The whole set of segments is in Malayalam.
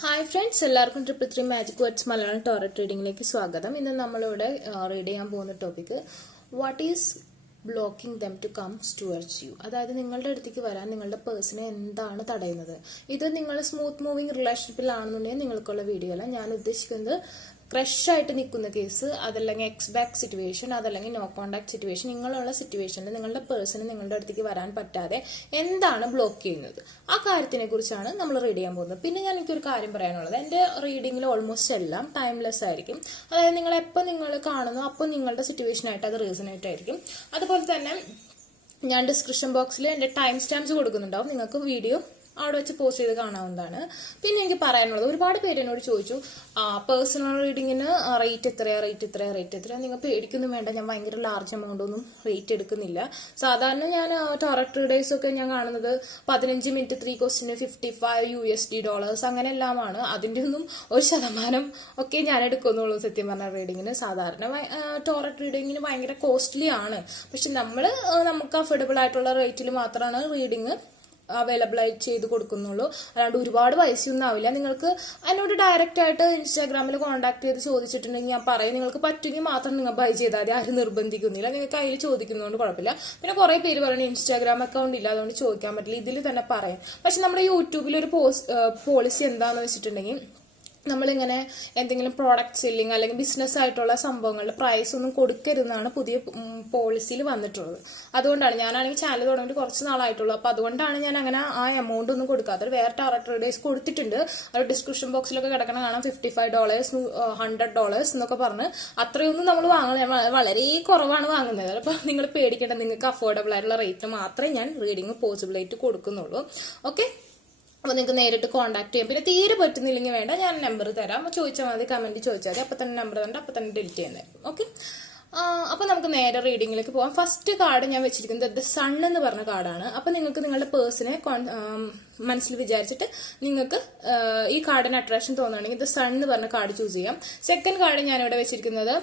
ഹായ് ഫ്രണ്ട്സ്, എല്ലാവർക്കും 333 മാജിക് വേർഡ്സ് മലയാളം ടോററ്റ് റീഡിംഗിലേക്ക് സ്വാഗതം. ഇന്ന് നമ്മളിവിടെ റീഡ് ചെയ്യാൻ പോകുന്ന topic what is blocking them to comes towards you. അതായത് നിങ്ങളുടെ അടുത്തേക്ക് വരാൻ നിങ്ങളുടെ പേഴ്സണെ എന്താണ് തടയുന്നത്. ഇത് നിങ്ങൾ സ്മൂത്ത് മൂവിങ് റിലേഷൻഷിപ്പിലാണെന്നുണ്ടെങ്കിൽ നിങ്ങൾക്കുള്ള വീഡിയോ അല്ല. ഞാൻ ഉദ്ദേശിക്കുന്നത് ക്രഷായിട്ട് നിൽക്കുന്ന കേസ്, അതല്ലെങ്കിൽ എക്സ് ബാക്ക് സിറ്റുവേഷൻ, അതല്ലെങ്കിൽ നോ കോണ്ടാക്ട് സിറ്റുവേഷൻ, ഇങ്ങനെയുള്ള സിറ്റുവേഷനിൽ നിങ്ങളുടെ പേഴ്സണ് നിങ്ങളുടെ അടുത്തേക്ക് വരാൻ പറ്റാതെ എന്താണ് ബ്ലോക്ക് ചെയ്യുന്നത്, ആ കാര്യത്തിനെ കുറിച്ചാണ് നമ്മൾ റീഡ് ചെയ്യാൻ പോകുന്നത്. പിന്നെ ഞാൻ എനിക്കൊരു കാര്യം പറയാനുള്ളത്, എൻ്റെ റീഡിങ്ങിൽ ഓൾമോസ്റ്റ് എല്ലാം ടൈംലെസ് ആയിരിക്കും. അതായത് നിങ്ങൾ എപ്പോൾ നിങ്ങൾ കാണുന്നു അപ്പോൾ നിങ്ങളുടെ സിറ്റുവേഷനായിട്ട് അത് റീസണേറ്റ് ആയിരിക്കും. അതുപോലെ തന്നെ ഞാൻ ഡിസ്ക്രിപ്ഷൻ ബോക്സിൽ എൻ്റെ ടൈം സ്റ്റാമ്പ്സ് കൊടുക്കുന്നുണ്ടാവും, നിങ്ങൾക്ക് വീഡിയോ അവിടെ വെച്ച് പോസ്റ്റ് ചെയ്ത് കാണാവുന്നതാണ്. പിന്നെ എനിക്ക് പറയാനുള്ളത്, ഒരുപാട് പേര് എന്നോട് ചോദിച്ചു പേഴ്സണൽ റീഡിങ്ങിന് റേറ്റ് എത്രയാ. നിങ്ങൾ പേടിക്കൊന്നും വേണ്ട, ഞാൻ ഭയങ്കര ലാർജ് എമൗണ്ട് ഒന്നും റേറ്റ് എടുക്കുന്നില്ല. സാധാരണ ഞാൻ ടോററ്റ് റീഡേഴ്സ് ഒക്കെ ഞാൻ കാണുന്നത് 15 മിനിറ്റ് 3 ക്വസ്റ്റിന് $55 അങ്ങനെ എല്ലാമാണ്. അതിൻ്റെ ഒന്നും 1% ഒക്കെ ഞാൻ എടുക്കുന്നുള്ളൂ സത്യം പറഞ്ഞ റീഡിങ്ങിന്. സാധാരണ ടോററ്റ് റീഡിങ്ങിന് ഭയങ്കര കോസ്റ്റ്ലി ആണ്. പക്ഷെ നമുക്ക് അഫോർഡബിൾ ആയിട്ടുള്ള റേറ്റിൽ മാത്രമാണ് റീഡിങ് അവൈലബിൾ ആയിട്ട് ചെയ്ത് കൊടുക്കുന്നുള്ളൂ. അല്ലാണ്ട് ഒരുപാട് പൈസയൊന്നും ആവില്ല. നിങ്ങൾക്ക് എന്നോട് ഡയറക്റ്റ് ആയിട്ട് ഇൻസ്റ്റാഗ്രാമിൽ കോൺടാക്ട് ചെയ്ത് ചോദിച്ചിട്ടുണ്ടെങ്കിൽ ഞാൻ പറയും, നിങ്ങൾക്ക് പറ്റുമെങ്കിൽ മാത്രം നിങ്ങൾ ബൈ ചെയ്താൽ മതി, ആരും നിർബന്ധിക്കുന്നില്ല. നിങ്ങൾക്ക് അതിൽ ചോദിക്കുന്നതുകൊണ്ട് കുഴപ്പമില്ല. പിന്നെ കുറെ പേര് പറയുന്നത് ഇൻസ്റ്റാഗ്രാം അക്കൗണ്ട് ഇല്ല, അതുകൊണ്ട് ചോദിക്കാൻ പറ്റില്ല. ഇതിൽ തന്നെ പറയാം. പക്ഷെ നമ്മുടെ യൂട്യൂബിൽ ഒരു പോളിസി എന്താണെന്ന് വെച്ചിട്ടുണ്ടെങ്കിൽ, നമ്മളിങ്ങനെ എന്തെങ്കിലും പ്രോഡക്റ്റ് സെല്ലിങ് അല്ലെങ്കിൽ ബിസിനസ് ആയിട്ടുള്ള സംഭവങ്ങളുടെ പ്രൈസ് ഒന്നും കൊടുക്കരുതെന്നാണ് പുതിയ പോളിസിയിൽ വന്നിട്ടുള്ളത്. അതുകൊണ്ടാണ് ഞാനാണെങ്കിൽ ചാനൽ തുടങ്ങിയിട്ട് കുറച്ച് നാളായിട്ടുള്ളൂ. അപ്പോൾ അതുകൊണ്ടാണ് ഞാൻ അങ്ങനെ ആ എമൗണ്ട് ഒന്നും കൊടുക്കാത്തത്. വേറെ ടോററ്റ് റീഡേഴ്സ് കൊടുത്തിട്ടുണ്ട്, അത് ഡിസ്ക്രിപ്ഷൻ ബോക്സിലൊക്കെ കിടക്കണം കാണാം. $55 $100 എന്നൊക്കെ പറഞ്ഞ് അത്രയൊന്നും നമ്മൾ വാങ്ങുന്നത് വളരെ കുറവാണ് വാങ്ങുന്നത്. അപ്പോൾ നിങ്ങൾ പേടിക്കേണ്ട, നിങ്ങൾക്ക് അഫോർഡബിൾ ആയിട്ടുള്ള റേറ്റ് മാത്രമേ ഞാൻ റീഡിങ് പോസിബിളായിട്ട് കൊടുക്കുന്നുള്ളൂ. ഓക്കെ, അപ്പോൾ നിങ്ങൾക്ക് നേരിട്ട് കോൺടാക്ട് ചെയ്യാം. പിന്നെ തീരെ പറ്റുന്നില്ലെങ്കിൽ വേണ്ട, ഞാൻ നമ്പർ തരാം, ചോദിച്ചാൽ മതി, കമന്റ് ചോദിച്ചാൽ മതി. അപ്പം തന്നെ നമ്പർ തന്നിട്ട് അപ്പം തന്നെ ഡിലീറ്റ് ചെയ്യുന്നതായിരിക്കും. ഓക്കെ, അപ്പോൾ നമുക്ക് നേരെ റീഡിങ്ങിലേക്ക് പോകാം. ഫസ്റ്റ് കാർഡ് ഞാൻ വെച്ചിരിക്കുന്നത് ദ സൺ എന്ന് പറഞ്ഞ കാർഡാണ്. അപ്പോൾ നിങ്ങൾക്ക് നിങ്ങളുടെ പേഴ്സണെ മനസ്സിൽ വിചാരിച്ചിട്ട് നിങ്ങൾക്ക് ഈ കാർഡിന് അട്രാക്ഷൻ തോന്നുകയാണെങ്കിൽ ദ സൺ എന്ന് പറഞ്ഞ കാർഡ് ചൂസ് ചെയ്യാം. സെക്കൻഡ് കാർഡ് ഞാനിവിടെ വെച്ചിരിക്കുന്നത്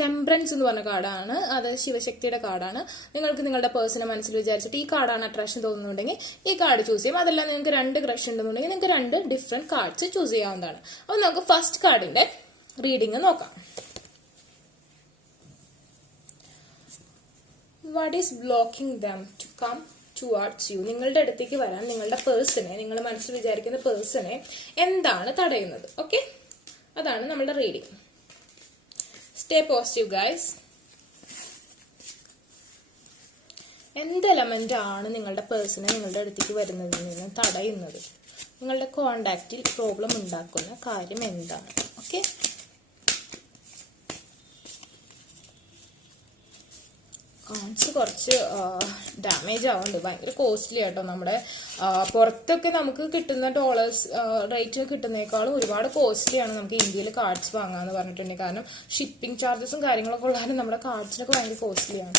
ടെമ്പറൻസ് എന്ന് പറഞ്ഞ കാർഡാണ്. അത് ശിവശക്തിയുടെ കാർഡാണ്. നിങ്ങൾക്ക് നിങ്ങളുടെ പേഴ്സണെ മനസ്സിൽ വിചാരിച്ചിട്ട് ഈ കാർഡാണ് അട്രാക്ഷൻ തോന്നുന്നുണ്ടെങ്കിൽ ഈ കാർഡ് ചൂസ് ചെയ്യാം. അതല്ല നിങ്ങൾക്ക് 2 ക്രഷ് ഉണ്ടെന്നുണ്ടെങ്കിൽ നിങ്ങൾക്ക് 2 ഡിഫറെന്റ് കാർഡ്സ് ചൂസ് ചെയ്യാവുന്നതാണ്. അപ്പോൾ നമുക്ക് ഫസ്റ്റ് കാർഡിന്റെ റീഡിങ് നോക്കാം. What is blocking them to come towards you. നിങ്ങളുടെ അടുത്തേക്ക് വരാൻ നിങ്ങളുടെ പേഴ്സണെ, നിങ്ങൾ മനസ്സിൽ വിചാരിക്കുന്ന പേഴ്സണെ എന്താണ് തടയുന്നത്. ഓക്കെ, അതാണ് നമ്മുടെ റീഡിങ്. Stay positive guys. എന്ത് എലമെന്റ് ആണ് നിങ്ങളുടെ പേഴ്സണെ നിങ്ങളുടെ അടുത്തേക്ക് വരുന്നതിൽ നിന്ന് തടയുന്നത്? നിങ്ങളുടെ കോണ്ടാക്റ്റിൽ പ്രോബ്ലം ഉണ്ടാക്കുന്ന കാര്യം എന്താണ്? ഓക്കെ, കാൺസ് കുറച്ച് ഡാമേജ് ആവുന്നുണ്ട്, ഭയങ്കര കോസ്റ്റ്ലി ആട്ടോ. നമ്മുടെ പുറത്തൊക്കെ നമുക്ക് കിട്ടുന്ന ഡോളേഴ്സ് റേറ്റ് കിട്ടുന്നേക്കാളും ഒരുപാട് കോസ്റ്റ്ലി ആണ് നമുക്ക് ഇന്ത്യയിൽ കാർഡ്സ് വാങ്ങാന്ന് പറഞ്ഞിട്ടുണ്ടെങ്കിൽ. കാരണം ഷിപ്പിംഗ് ചാർജസും കാര്യങ്ങളൊക്കെ ഉള്ളതാണ് നമ്മുടെ കാർഡ്സിനൊക്കെ ഭയങ്കര കോസ്റ്റ്ലി ആണ്.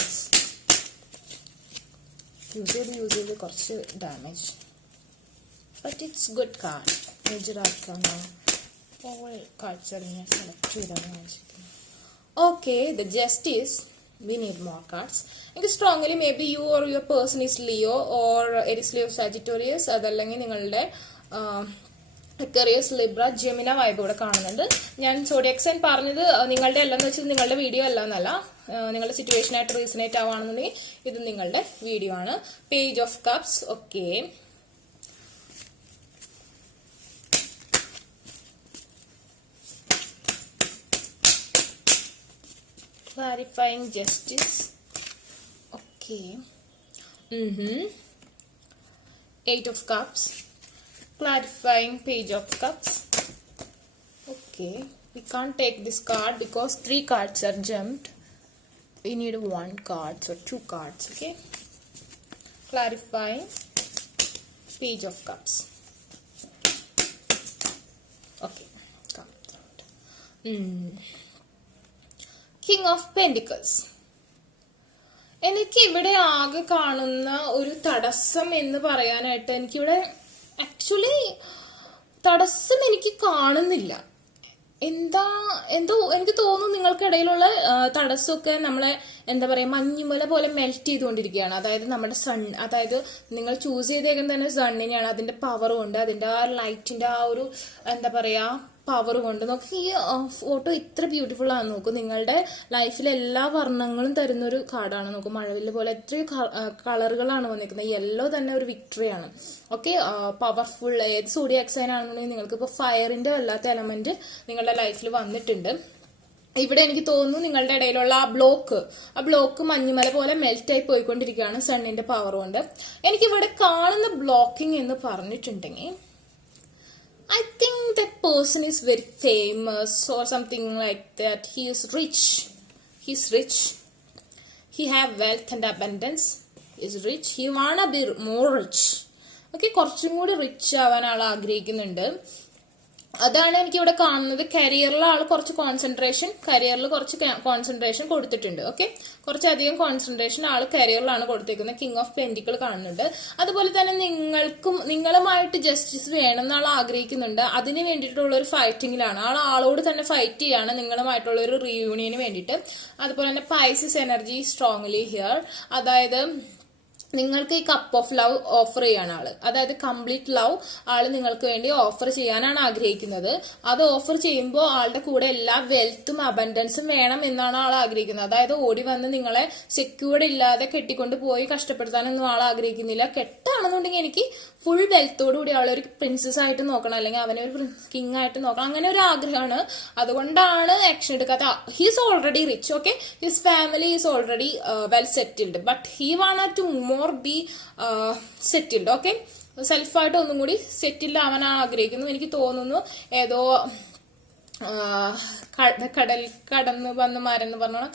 യൂസ് ചെയ്ത് കുറച്ച് damage, but it's good card. Major ആർക്കാണ് ഓൾ കാർഡ്സ് ഇറങ്ങിയ സെലക്ട് ചെയ്താണ് വെച്ചിരിക്കുന്നത്. Okay, the justice. We need more cards. എനിക്ക് strongly maybe you or your person is Leo or Aries Leo Sagittarius, അതല്ലെങ്കിൽ നിങ്ങളുടെ അക്വേറിയസ് ലിബ്ര ജെമിന വൈബ് ഇവിടെ കാണുന്നുണ്ട്. ഞാൻ സോഡിയക് സൈൻ പറഞ്ഞത് നിങ്ങളുടെ അല്ലെന്ന് വെച്ചാൽ നിങ്ങളുടെ വീഡിയോ അല്ല എന്നല്ല, നിങ്ങളുടെ സിറ്റുവേഷനായിട്ട് റീസണേറ്റ് ആവുകയാണെന്നുണ്ടെങ്കിൽ ഇത് നിങ്ങളുടെ വീഡിയോ ആണ്. Page of cups. Okay, clarifying justice. Okay. 8 of cups. Clarifying page of cups. Okay, we can't take this card because 3 cards are jumped. We need 1 card, so 2 cards. Okay, clarifying page of cups. Okay, come out. King of Pentacles. എനിക്ക് ഇവിടെ ആകെ കാണുന്ന ഒരു തടസ്സം എന്ന് പറയാനായിട്ട്, എനിക്കിവിടെ ആക്ച്വലി തടസ്സം എനിക്ക് കാണുന്നില്ല. എന്താ എന്തോ എനിക്ക് തോന്നുന്നു നിങ്ങൾക്കിടയിലുള്ള തടസ്സമൊക്കെ നമ്മളെ എന്താ പറയാ മഞ്ഞുമല പോലെ മെൽറ്റ് ചെയ്തുകൊണ്ടിരിക്കുകയാണ്. അതായത് നമ്മുടെ സൺ, അതായത് നിങ്ങൾ ചൂസ് ചെയ്തേക്കുന്നത് തന്നെ സണ്ണിനെയാണ്. അതിന്റെ പവർ കൊണ്ട്, അതിന്റെ ആ ലൈറ്റിന്റെ ആ ഒരു എന്താ പറയാ പവർ കൊണ്ട് നോക്കി. ഈ ഫോട്ടോ ഇത്ര ബ്യൂട്ടിഫുൾ ആണ്. നോക്കൂ, നിങ്ങളുടെ ലൈഫിലെ എല്ലാ വർണ്ണങ്ങളും തരുന്ന ഒരു കാർഡാണ്. നോക്കൂ, മഴവില്ല് പോലെ എത്രയോ കളറുകളാണ് വന്നിരിക്കുന്നത്. യെല്ലോ തന്നെ ഒരു വിക്ടറിയാണ്. Okay, powerful. ഏത് സോഡിയാക് സൈൻ ആണെന്നുണ്ടെങ്കിൽ നിങ്ങൾക്ക് ഇപ്പോൾ ഫയറിന്റെ അല്ലാത്ത എലമെന്റ് നിങ്ങളുടെ ലൈഫിൽ വന്നിട്ടുണ്ട്. ഇവിടെ എനിക്ക് തോന്നുന്നു നിങ്ങളുടെ ഇടയിലുള്ള ആ ബ്ലോക്ക് മഞ്ഞുമല പോലെ മെൽറ്റ് ആയി പോയിക്കൊണ്ടിരിക്കുകയാണ് സണ്ണിന്റെ പവർ കൊണ്ട്. എനിക്കിവിടെ കാണുന്ന ബ്ലോക്കിംഗ് എന്ന് പറഞ്ഞിട്ടുണ്ടെങ്കിൽ I think that person is very famous or something like that. He is rich. He's rich. He have wealth and abundance. He's rich. He wanna be more rich. Okay, കുറച്ചും കൂടി റിച്ച് ആവാൻ ആൾ ആഗ്രഹിക്കുന്നുണ്ട്. അതാണ് എനിക്ക് ഇവിടെ കാണുന്നത്. കരിയറിൽ ആൾ കുറച്ച് കോൺസെൻട്രേഷൻ കൊടുത്തിട്ടുണ്ട്. ഓക്കെ, കുറച്ചധികം കോൺസെൻട്രേഷൻ ആൾ കരിയറിലാണ് കൊടുത്തേക്കുന്നത്. കിങ് ഓഫ് പെന്റിക്കിൾ കാണുന്നുണ്ട്. അതുപോലെ തന്നെ നിങ്ങളുമായിട്ട് ജസ്റ്റിസ് വേണമെന്ന് ആൾ ആഗ്രഹിക്കുന്നുണ്ട്. അതിന് വേണ്ടിയിട്ടുള്ള ഒരു ഫൈറ്റിങ്ങിലാണ് ആളോട് തന്നെ ഫൈറ്റ് ചെയ്യാണ്, നിങ്ങളുമായിട്ടുള്ള ഒരു റീയൂണിയന് വേണ്ടിയിട്ട്. അതുപോലെ തന്നെ പൈസസ് എനർജി സ്ട്രോങ്ലി ഹിയർ. അതായത് നിങ്ങൾക്ക് ഈ കപ്പ് ഓഫ് ലവ് ഓഫർ ചെയ്യാണ് ആള്. അതായത് കംപ്ലീറ്റ് ലവ് ആള് നിങ്ങൾക്ക് വേണ്ടി ഓഫർ ചെയ്യാനാണ് ആഗ്രഹിക്കുന്നത്. അത് ഓഫർ ചെയ്യുമ്പോൾ ആളുടെ കൂടെ എല്ലാ വെൽത്തും അബൻഡൻസും വേണം എന്നാണ് ആൾ ആഗ്രഹിക്കുന്നത്. അതായത് ഓടി വന്ന് നിങ്ങളെ സെക്യൂർഡ് ഇല്ലാതെ കെട്ടിക്കൊണ്ട് പോയി കഷ്ടപ്പെടുത്താനൊന്നും ആൾ ആഗ്രഹിക്കുന്നില്ല. കെട്ടാണെന്നുണ്ടെങ്കിൽ എനിക്ക് ഫുൾ വെൽത്തോടുകൂടി അവളൊരു പ്രിൻസസ് ആയിട്ട് നോക്കണം, അല്ലെങ്കിൽ അവനെ ഒരു കിങ് ആയിട്ട് നോക്കണം, അങ്ങനെ ഒരു ആഗ്രഹമാണ്. അതുകൊണ്ടാണ് ആക്ഷൻ എടുക്കാത്ത. He's already rich. Okay, his family is already well settled, but he want to more be settled. Okay, സെൽഫായിട്ട് ഒന്നും കൂടി സെറ്റിൽഡ് ആവാനാണ് ആഗ്രഹിക്കുന്നു. എനിക്ക് തോന്നുന്നു ഏതോ കടന്ന് വന്ന് മരെന്ന് പറഞ്ഞോണം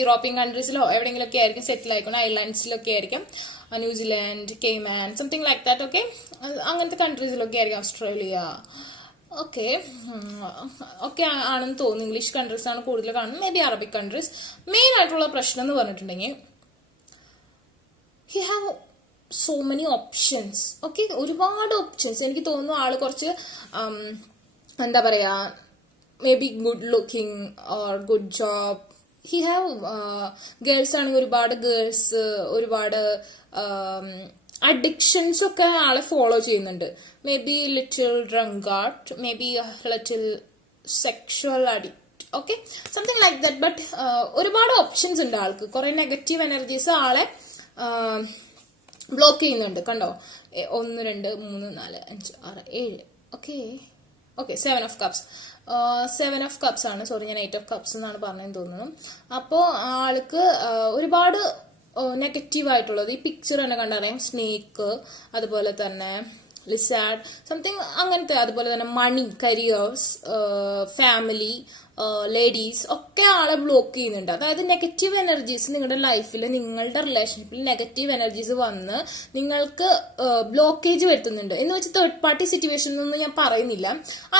യൂറോപ്യൻ കൺട്രീസിലോ എവിടെയെങ്കിലുമൊക്കെ ആയിരിക്കും സെറ്റിൽ ആയിക്കണം. ഐലാൻഡ്സിലൊക്കെ ആയിരിക്കും, New Zealand, caiman, something like that. Okay, അങ്ങനത്തെ കൺട്രീസിലൊക്കെ ആയിരിക്കും, ഓസ്ട്രേലിയ. ഓക്കെ ആണെന്ന് തോന്നുന്നു. ഇംഗ്ലീഷ് കൺട്രീസ് ആണ് കൂടുതൽ കാണുന്നത്, maybe Arabic countries. Main ആയിട്ടുള്ള പ്രശ്നം എന്ന് പറഞ്ഞിട്ടുണ്ടെങ്കിൽ he have so many options. Okay, ഒരുപാട് ഓപ്ഷൻസ്. എനിക്ക് തോന്നുന്നു ആള് കുറച്ച് എന്താ പറയാ, maybe good looking or good job. He have girls ആണെങ്കിൽ ഒരുപാട് ഗേൾസ്, ഒരുപാട് അഡിക്ഷൻസ് ഒക്കെ ആളെ ഫോളോ ചെയ്യുന്നുണ്ട്. Maybe little drunkard, maybe little sexual addict. Okay, something like that. But ഒരുപാട് ഓപ്ഷൻസ് ഉണ്ട് ആൾക്ക്. കുറെ നെഗറ്റീവ് എനർജീസ് ആളെ ബ്ലോക്ക് ചെയ്യുന്നുണ്ട്. കണ്ടോ, 1 2 3 4 5 6 7. Okay 7 of cups. 7 of cups ആണ്. സോറി, ഞാൻ 8 ഓഫ് കപ്സ് എന്നാണ് പറഞ്ഞതെന്ന് തോന്നുന്നു. അപ്പോൾ ആൾക്ക് ഒരുപാട് നെഗറ്റീവ് ആയിട്ടുള്ളത് ഈ പിക്ചർ തന്നെ കണ്ടറിയാം. സ്നേക്ക്, അതുപോലെ തന്നെ ലിസാഡ്, സംതിങ് അങ്ങനത്തെ. അതുപോലെ തന്നെ മണി, കരിയേഴ്സ്, ഫാമിലി, ലേഡീസ് ഒക്കെ ആളെ ബ്ലോക്ക് ചെയ്യുന്നുണ്ട്. അതായത് നെഗറ്റീവ് എനർജീസ് നിങ്ങളുടെ ലൈഫിൽ, നിങ്ങളുടെ റിലേഷൻഷിപ്പിൽ നെഗറ്റീവ് എനർജീസ് വന്ന് നിങ്ങൾക്ക് ബ്ലോക്കേജ് വരുത്തുന്നുണ്ട്. എന്ന് വെച്ച് തേർഡ് പാർട്ടി സിറ്റുവേഷൻ ഒന്നും ഞാൻ പറയുന്നില്ല.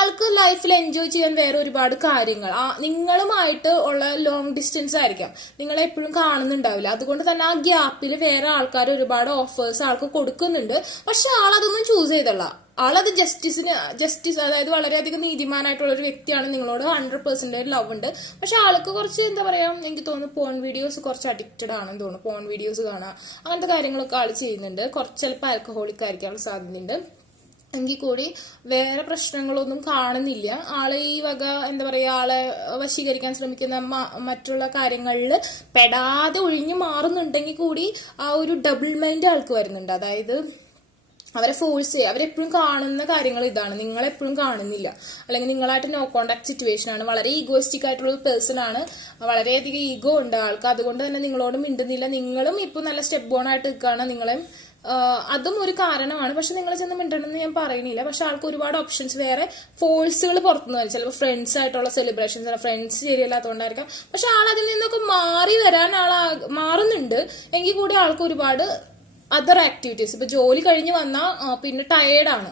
ആൾക്ക് ലൈഫിൽ എൻജോയ് ചെയ്യാൻ വേറെ ഒരുപാട് കാര്യങ്ങൾ, നിങ്ങളുമായിട്ട് ഉള്ള ലോങ് ഡിസ്റ്റൻസ് ആയിരിക്കാം, നിങ്ങളെ എപ്പോഴും കാണുന്നുണ്ടാവില്ല. അതുകൊണ്ട് തന്നെ ആ ഗ്യാപ്പിൽ വേറെ ആൾക്കാർ ഒരുപാട് ഓഫേഴ്സ് ആൾക്ക് കൊടുക്കുന്നുണ്ട്. പക്ഷെ ആളതൊന്നും ചൂസ് ചെയ്തല്ല. ആളത് ജസ്റ്റിസ് അതായത് വളരെയധികം നീതിമാനായിട്ടുള്ള ഒരു വ്യക്തിയാണ്. നിങ്ങളോട് 100% ലവ് ഉണ്ട്. പക്ഷെ ആൾക്ക് കുറച്ച് എന്താ പറയാ, എനിക്ക് തോന്നുന്നു പോൺ വീഡിയോസ് കുറച്ച് അഡിക്റ്റഡ് ആണെന്ന് തോന്നുന്നു. പോൺ വീഡിയോസ് കാണാം, അങ്ങനത്തെ കാര്യങ്ങളൊക്കെ ആൾ ചെയ്യുന്നുണ്ട്. കുറച്ച് ചിലപ്പോൾ ആൽക്കഹോളിക് ആയിരിക്കാൻ സാധ്യതയുണ്ട്. എങ്കിൽ കൂടി വേറെ പ്രശ്നങ്ങളൊന്നും കാണുന്നില്ല. ആള് ഈ വക എന്താ പറയാ, ആളെ വശീകരിക്കാൻ ശ്രമിക്കുന്ന മറ്റുള്ള കാര്യങ്ങളിൽ പെടാതെ ഒഴിഞ്ഞു മാറുന്നുണ്ടെങ്കിൽ കൂടി ആ ഒരു ഡബിൾ മൈൻഡ് ആൾക്ക് വരുന്നുണ്ട്. അതായത് അവരെ ഫോഴ്സ് ചെയ്യുക. അവരെപ്പോഴും കാണുന്ന കാര്യങ്ങൾ ഇതാണ്, നിങ്ങളെപ്പോഴും കാണുന്നില്ല, അല്ലെങ്കിൽ നിങ്ങളായിട്ട് നോ കോണ്ടാക്ട് സിറ്റുവേഷൻ ആണ്. വളരെ ഈഗോയിസ്റ്റിക് ആയിട്ടുള്ള പേഴ്സൺ ആണ്, വളരെയധികം ഈഗോ ഉണ്ട് ആൾക്ക്. അതുകൊണ്ട് തന്നെ നിങ്ങളോട് മിണ്ടുന്നില്ല. നിങ്ങളും ഇപ്പൊ നല്ല സ്റ്റെപ്പ് ബോൺ ആയിട്ട് നിൽക്കുകയാണ്. നിങ്ങളെ അതും ഒരു കാരണമാണ്. പക്ഷെ നിങ്ങൾ ചെന്ന് മിണ്ടണമെന്ന് ഞാൻ പറയുന്നില്ല. പക്ഷെ ആൾക്ക് ഒരുപാട് ഓപ്ഷൻസ്, വേറെ ഫോഴ്സുകൾ പുറത്തുനിന്ന് വരും. ചിലപ്പോൾ ഫ്രണ്ട്സ് ആയിട്ടുള്ള സെലിബ്രേഷൻസ്, ഫ്രണ്ട്സ് ശരിയല്ലാത്തതുകൊണ്ടായിരിക്കാം. പക്ഷെ ആൾ അതിൽ നിന്നൊക്കെ മാറി വരാൻ മാറുന്നുണ്ട്. എങ്കിൽ കൂടി ആൾക്ക് ഒരുപാട് അതർ ആക്ടിവിറ്റീസ്, ഇപ്പൊ ജോലി കഴിഞ്ഞ് വന്നാൽ പിന്നെ ടയേർഡാണ്,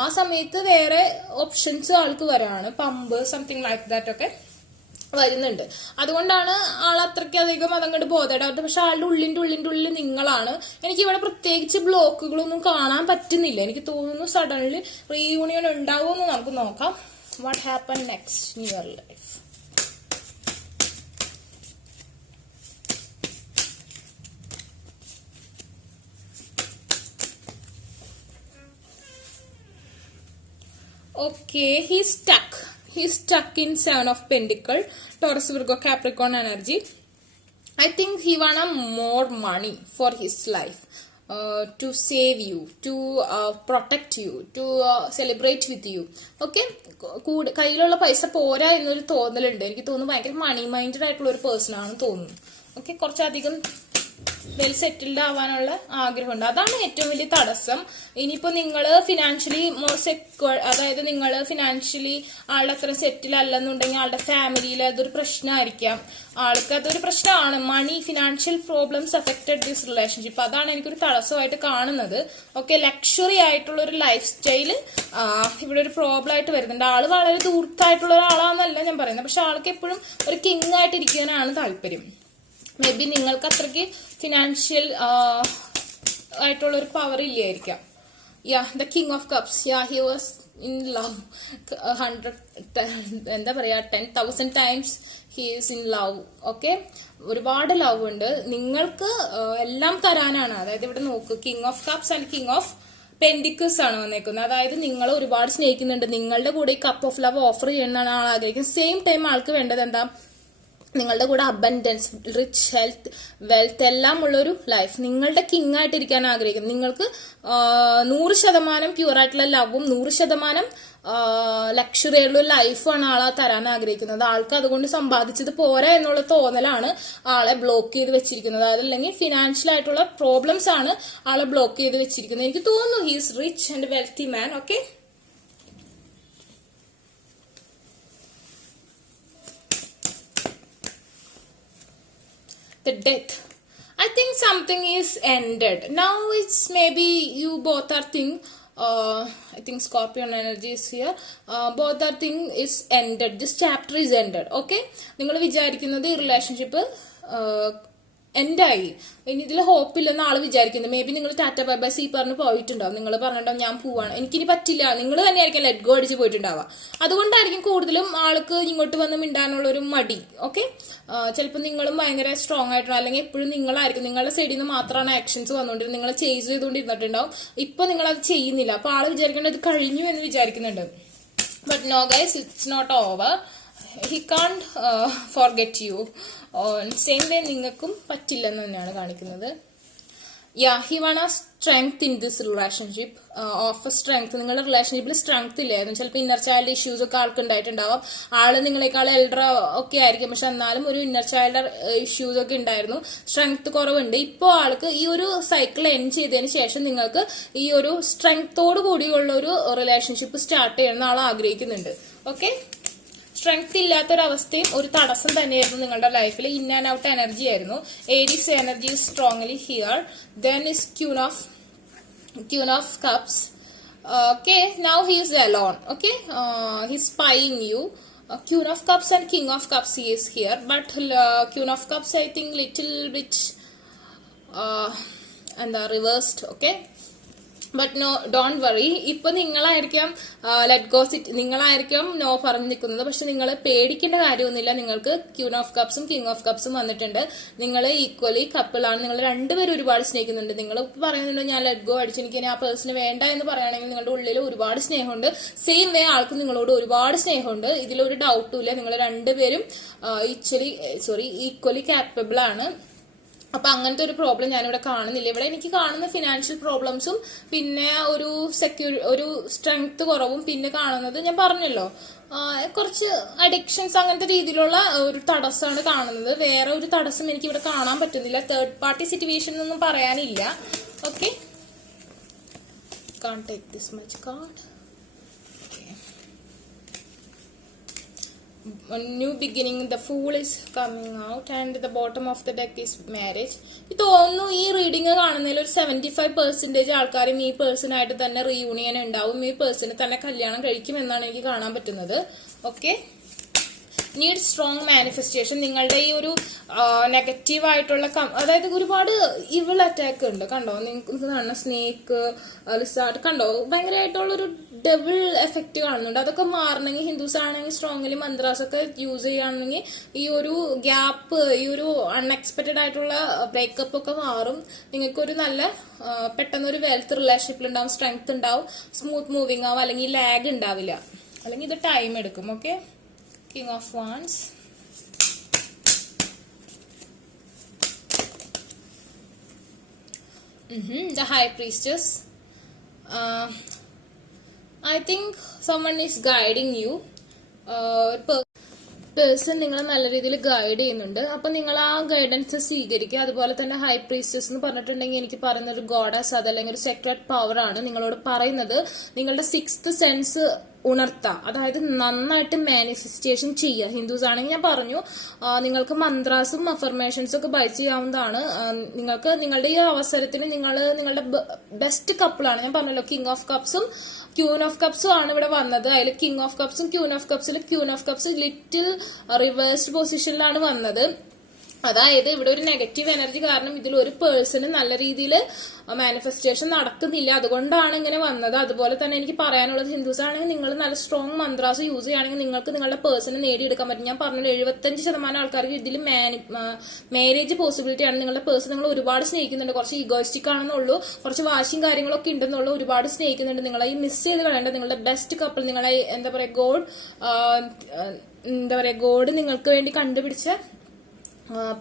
ആ സമയത്ത് വേറെ ഓപ്ഷൻസ് ആൾക്ക് വരാണ്. പമ്പ്, സംതിങ് ലൈക്ക് ദാറ്റ് ഒക്കെ വരുന്നുണ്ട്. അതുകൊണ്ടാണ് ആൾ അത്രയ്ക്ക് അധികം അതങ്ങോട്ട് ബോധേടാത്തത്. പക്ഷെ ആളുടെ ഉള്ളിൽ നിങ്ങളാണ്. എനിക്ക് ഇവിടെ പ്രത്യേകിച്ച് ബ്ലോക്കുകളൊന്നും കാണാൻ പറ്റുന്നില്ല. എനിക്ക് തോന്നുന്നു സഡൻലി റീയൂണിയൻ ഉണ്ടാവുമെന്ന് നമുക്ക് നോക്കാം. What happened next in your life? Okay, he's stuck. He's stuck in Seven of Pentacles, Taurus, Virgo, Capricorn energy. I think he wanna more money for his life, to save you, to protect you, to celebrate with you. Okay, കയ്യിലുള്ള പൈസ പോരാ എന്നൊരു തോന്നലുണ്ട്. എനിക്ക് തോന്നുന്നു ഭയങ്കര മണി മൈൻഡഡ് ആയിട്ടുള്ള ഒരു പേഴ്സൺ ആണെന്ന് തോന്നുന്നു. ഓക്കെ, കുറച്ചധികം വെൽ സെറ്റിൽഡ് ആവാനുള്ള ആഗ്രഹമുണ്ട്. അതാണ് ഏറ്റവും വലിയ തടസ്സം. ഇനിയിപ്പോ നിങ്ങൾ ഫിനാൻഷ്യലി മോർ സെക്യൂർ, അതായത് നിങ്ങൾ ഫിനാൻഷ്യലി ആളുടെ അത്ര സെറ്റിൽ അല്ലെന്നുണ്ടെങ്കിൽ ആളുടെ ഫാമിലിയിൽ അതൊരു പ്രശ്നമായിരിക്കാം. ആൾക്ക് അതൊരു പ്രശ്നമാണ്. Money, financial problems affected this relationship. അതാണ് എനിക്കൊരു തടസ്സമായിട്ട് കാണുന്നത്. ഓക്കെ, ലക്ഷറി ആയിട്ടുള്ള ഒരു ലൈഫ് സ്റ്റൈല് ഇവിടെ ഒരു പ്രോബ്ലം ആയിട്ട് വരുന്നുണ്ട്. ആള് വളരെ ദൂരത്തായിട്ടുള്ള ഒരാളാന്നല്ല ഞാൻ പറയുന്നത്, പക്ഷെ ആൾക്ക് എപ്പോഴും ഒരു കിങ് ആയിട്ട് ഇരിക്കാനാണ് താല്പര്യം. മേ ബി നിങ്ങൾക്ക് അത്രയ്ക്ക് ഫിനാൻഷ്യൽ ആയിട്ടുള്ള ഒരു പവർ ഇല്ലായിരിക്കാം. The king of cups, he was in love 10,000 times he is in love. Okay, ഒരുപാട് ലവ് ഉണ്ട്. നിങ്ങൾക്ക് എല്ലാം തരാനാണ്. അതായത് ഇവിടെ നോക്ക്, king of cups and king of pentacles ആണ് വന്നേക്കുന്നത്. അതായത് നിങ്ങൾ ഒരുപാട് സ്നേഹിക്കുന്നുണ്ട്, നിങ്ങളുടെ കൂടെ ഈ കപ്പ് ഓഫ് ലവ് ഓഫർ ചെയ്യണമെന്നാണ് ആൾ ആഗ്രഹിക്കുന്നത്. സെയിം ടൈം ആൾക്ക് വേണ്ടത് എന്താ? നിങ്ങളുടെ കൂടെ അബൻഡൻസ്, റിച്ച്, ഹെൽത്ത്, വെൽത്ത് എല്ലാം ഉള്ളൊരു ലൈഫ്. നിങ്ങളുടെ കിങ് ആയിട്ടിരിക്കാൻ ആഗ്രഹിക്കുന്നു. നിങ്ങൾക്ക് 100% പ്യൂർ ആയിട്ടുള്ള ലവും 100% ലക്ഷറി ആയിട്ടുള്ള ലൈഫാണ് ആളെ തരാൻ ആഗ്രഹിക്കുന്നത്. ആൾക്ക് അതുകൊണ്ട് സമ്പാദിച്ചത് പോരാ എന്നുള്ള തോന്നലാണ് ആളെ ബ്ലോക്ക് ചെയ്ത് വെച്ചിരിക്കുന്നത്. അതല്ലെങ്കിൽ ഫിനാൻഷ്യൽ ആയിട്ടുള്ള പ്രോബ്ലംസ് ആണ് ആളെ ബ്ലോക്ക് ചെയ്ത് വെച്ചിരിക്കുന്നത്. എനിക്ക് തോന്നുന്നു he's rich and wealthy man. Okay, the death. I think something is ended. Now it's maybe you both are think, I think Scorpion energy is here. Both are thing is ended. This chapter is ended. Okay, നിങ്ങൾ വിചാരിക്കുന്നത് ഈ റിലേഷൻഷിപ്പ് എൻഡായി, ഇനി ഇതിൽ ഹോപ്പ് ഇല്ലെന്ന് ആള് വിചാരിക്കുന്നത്. മേ ബി നിങ്ങൾ ടാറ്റ ബൈ ബൈ സീ പറഞ്ഞ് പോയിട്ടുണ്ടാവും. നിങ്ങൾ പറഞ്ഞിട്ടുണ്ടാവും ഞാൻ പോവാണ്, എനിക്കിനി പറ്റില്ല. നിങ്ങൾ തന്നെയായിരിക്കും ലെറ്റ് ഗോ അടിച്ച് പോയിട്ടുണ്ടാവുക. അതുകൊണ്ടായിരിക്കും കൂടുതലും ആൾക്ക് ഇങ്ങോട്ട് വന്ന് മിണ്ടാനുള്ള ഒരു മടി. ഓക്കെ, ചിലപ്പോൾ നിങ്ങളും ഭയങ്കര സ്ട്രോങ് ആയിട്ടോ, അല്ലെങ്കിൽ എപ്പോഴും നിങ്ങളായിരിക്കും, നിങ്ങളുടെ സൈഡിൽ നിന്ന് മാത്രമാണ് ആക്ഷൻസ് വന്നുകൊണ്ടിരുന്നത്, നിങ്ങളെ ചേസ് ചെയ്തുകൊണ്ടിരുന്നിട്ടുണ്ടാവും. ഇപ്പൊ നിങ്ങൾ അത് ചെയ്യുന്നില്ല, അപ്പൊ ആള് വിചാരിക്കേണ്ടത് ഇത് കഴിഞ്ഞു എന്ന് വിചാരിക്കുന്നുണ്ട്. But no guys, it's not over. He can't forget you. Same way നിങ്ങൾക്കും പറ്റില്ലെന്ന് തന്നെയാണ് കാണിക്കുന്നത്. He want a strength in this relationship. Of strength. നിങ്ങളുടെ റിലേഷൻഷിപ്പിൽ സ്ട്രെങ്ത് ഇല്ലായിരുന്നു. ചിലപ്പോൾ ഇന്നർ ചൈൽഡ് ഇഷ്യൂസ് ഒക്കെ ആൾക്ക് ഉണ്ടായിട്ടുണ്ടാവും. ആള് നിങ്ങളെക്കാൾ എൽഡർ ഒക്കെ ആയിരിക്കും, പക്ഷെ എന്നാലും ഒരു ഇന്നർ ചൈൽഡ് ഇഷ്യൂസ് ഒക്കെ ഉണ്ടായിരുന്നു. സ്ട്രെങ്ത് കുറവുണ്ട്. ഇപ്പോൾ ആൾക്ക് ഈ ഒരു സൈക്കിൾ എൻഡ് ചെയ്തതിന് ശേഷം നിങ്ങൾക്ക് ഈ ഒരു സ്ട്രെങ്തോട് കൂടിയുള്ള ഒരു റിലേഷൻഷിപ്പ് സ്റ്റാർട്ട് ചെയ്യണമെന്ന് ആൾ ആഗ്രഹിക്കുന്നുണ്ട്. ഓക്കെ, സ്ട്രെങ്ത് ഇല്ലാത്തൊരവസ്ഥയും ഒരു തടസ്സം തന്നെയായിരുന്നു നിങ്ങളുടെ ലൈഫിൽ. ഇൻ ആൻഡ് ഔട്ട് എനർജി ആയിരുന്നു. Aries energy is strongly here. Then is queen of cups. Okay, now he is alone. Okay, he is spying you. Queen of Cups and King of Cups he is here, but Queen of Cups I think little bit and reversed. Okay, but no, don't worry. ഇപ്പൊ നിങ്ങളായിരിക്കാം ലെറ്റ് ഗോ സിറ്റ്, നിങ്ങളായിരിക്കാം നോ പറഞ്ഞു നിൽക്കുന്നത്. പക്ഷെ നിങ്ങൾ പേടിക്കേണ്ട കാര്യമൊന്നുമില്ല. നിങ്ങൾക്ക് ക്യൂൻ ഓഫ് കപ്സും കിങ് ഓഫ് കപ്സും വന്നിട്ടുണ്ട്. നിങ്ങൾ ഈക്വലി കപ്പിളാണ്. നിങ്ങൾ രണ്ടുപേരും ഒരുപാട് സ്നേഹിക്കുന്നുണ്ട്. നിങ്ങൾ പറയുന്നുണ്ട് ഞാൻ ലെറ്റ് ഗോ അടിച്ച് എനിക്ക് ആ പേഴ്സണ് വേണ്ട എന്ന് പറയുകയാണെങ്കിൽ നിങ്ങളുടെ ഉള്ളിൽ ഒരുപാട് സ്നേഹമുണ്ട്. സെയിം വേ ആൾക്ക് നിങ്ങളോട് ഒരുപാട് സ്നേഹമുണ്ട്. ഇതിലൊരു ഡൗട്ടും ഇല്ല. നിങ്ങൾ രണ്ടുപേരും ഈക്വലി കാപ്പബിൾ ആണ്. അപ്പൊ അങ്ങനത്തെ ഒരു പ്രോബ്ലം ഞാനിവിടെ കാണുന്നില്ല. ഇവിടെ എനിക്ക് കാണുന്ന ഫിനാൻഷ്യൽ പ്രോബ്ലംസും പിന്നെ ഒരു സ്ട്രെങ്ത് കുറവും, പിന്നെ കാണുന്നത് ഞാൻ പറഞ്ഞല്ലോ കുറച്ച് അഡിക്ഷൻസ്, അങ്ങനത്തെ രീതിയിലുള്ള ഒരു തടസ്സമാണ് കാണുന്നത്. വേറെ ഒരു തടസ്സം എനിക്ക് ഇവിടെ കാണാൻ പറ്റുന്നില്ല. തേർഡ് പാർട്ടി സിറ്റുവേഷൻ ഒന്നും പറയാനില്ല. Okay, can't take this much card. A new beginning, the fool is coming out and the bottom of the deck is marriage. ഇത് തോന്നുന്നു ഈ റീഡിങ് കാണുന്നതിൽ ഒരു 75% ആൾക്കാരും ഈ പേഴ്സണായിട്ട് തന്നെ റീയൂണിയൻ ഉണ്ടാവും, ഈ പേഴ്സണ് തന്നെ കല്യാണം കഴിക്കും എന്നാണ് എനിക്ക് കാണാൻ പറ്റുന്നത്. Okay, need strong manifestation. നിങ്ങളുടെ ഈ ഒരു നെഗറ്റീവ് ആയിട്ടുള്ള അതായത് ഒരുപാട് ഇവിൾ അറ്റാക്ക് ഉണ്ട് കണ്ടോ, നിങ്ങൾക്ക് കാണുന്ന സ്നേക്ക്, ലിസാർഡ് കണ്ടോ, ഭയങ്കരമായിട്ടുള്ള ഒരു ഡബിൾ എഫക്റ്റ് കാണുന്നുണ്ട്. അതൊക്കെ മാറണമെങ്കിൽ ഹിന്ദുസ് ആണെങ്കിൽ സ്ട്രോങ്ലി മന്ത്രാസ് ഒക്കെ യൂസ് ചെയ്യുകയാണെങ്കിൽ ഈ ഒരു ഗ്യാപ്പ്, ഈ ഒരു അൺഎക്സ്പെക്ടഡ് ആയിട്ടുള്ള ബ്രേക്കപ്പ് ഒക്കെ മാറും. നിങ്ങൾക്കൊരു നല്ല പെട്ടെന്ന് ഒരു വെൽത്ത് റിലേഷൻഷിപ്പിൽ ഉണ്ടാവും, സ്ട്രെങ്ത് ഉണ്ടാവും, സ്മൂത്ത് മൂവിങ് ആവും, അല്ലെങ്കിൽ ലാഗ് ഉണ്ടാവില്ല, അല്ലെങ്കിൽ ഇത് ടൈം എടുക്കും. Okay, King of Wands. The High Priestess. I think someone is guiding you. Person നിങ്ങളെ നല്ല രീതിയിൽ ഗൈഡ് ചെയ്യുന്നുണ്ട്. അപ്പൊ നിങ്ങൾ ആ ഗൈഡൻസ് സ്വീകരിക്കുക. അതുപോലെ തന്നെ ഹൈ പ്രീസ്റ്റസ് എന്ന് പറഞ്ഞിട്ടുണ്ടെങ്കിൽ എനിക്ക് പറയുന്ന ഒരു ഗോഡസ്, അതല്ലെങ്കിൽ ഒരു സെക്രട്ട് പവർ ആണ് നിങ്ങളോട് പറയുന്നത്. നിങ്ങളുടെ 6th സെൻസ് ഉണർത്താം, അതായത് നന്നായിട്ട് മാനിഫെസ്റ്റേഷൻ ചെയ്യുക. ഹിന്ദുസ് ആണെങ്കിൽ ഞാൻ പറഞ്ഞു നിങ്ങൾക്ക് മന്ത്രാസും അഫർമേഷൻസും ഒക്കെ ബൈ ചെയ്യാവുന്നതാണ്. നിങ്ങൾക്ക് നിങ്ങളുടെ ഈ അവസരത്തിന് നിങ്ങളുടെ ബെസ്റ്റ് കപ്പിളാണ്. ഞാൻ പറഞ്ഞല്ലോ കിങ് ഓഫ് കപ്സും ക്യൂൻ ഓഫ് കപ്സും ആണ് ഇവിടെ വന്നത്. അതിൽ കിങ് ഓഫ് കപ്സും queen of cups little reversed പൊസിഷനിലാണ് വന്നത്. അതായത് ഇവിടെ ഒരു നെഗറ്റീവ് എനർജി കാരണം ഇതിൽ ഒരു പേഴ്സണ് നല്ല രീതിയിൽ മാനിഫെസ്റ്റേഷൻ നടക്കുന്നില്ല, അതുകൊണ്ടാണ് ഇങ്ങനെ വന്നത്. അതുപോലെ തന്നെ എനിക്ക് പറയാനുള്ളത്, ഹിന്ദുസ് ആണെങ്കിൽ നിങ്ങൾ നല്ല സ്ട്രോങ് മന്ത്രാസ് യൂസ് ചെയ്യുകയാണെങ്കിൽ നിങ്ങൾക്ക് നിങ്ങളുടെ പേഴ്സണെ നേടിയെടുക്കാൻ പറ്റും. ഞാൻ പറഞ്ഞു 75% ആൾക്കാർക്ക് ഇതിൽ മാരേജ് പോസിബിലിറ്റി ആണ്. നിങ്ങളുടെ പേഴ്സൺ നിങ്ങൾ ഒരുപാട് സ്നേഹിക്കുന്നുണ്ട്, കുറച്ച് ഈഗോയിസ്റ്റിക് ആണെന്നുള്ളൂ, കുറച്ച് വാശിയും കാര്യങ്ങളൊക്കെ ഉണ്ടെന്നുള്ളൂ, ഒരുപാട് സ്നേഹിക്കുന്നുണ്ട്. നിങ്ങളെ ഈ മിസ് ചെയ്ത് കളയേണ്ട നിങ്ങളുടെ ബെസ്റ്റ് കപ്പിൾ, നിങ്ങളെ ഗോഡ് നിങ്ങൾക്ക് വേണ്ടി കണ്ടുപിടിച്ച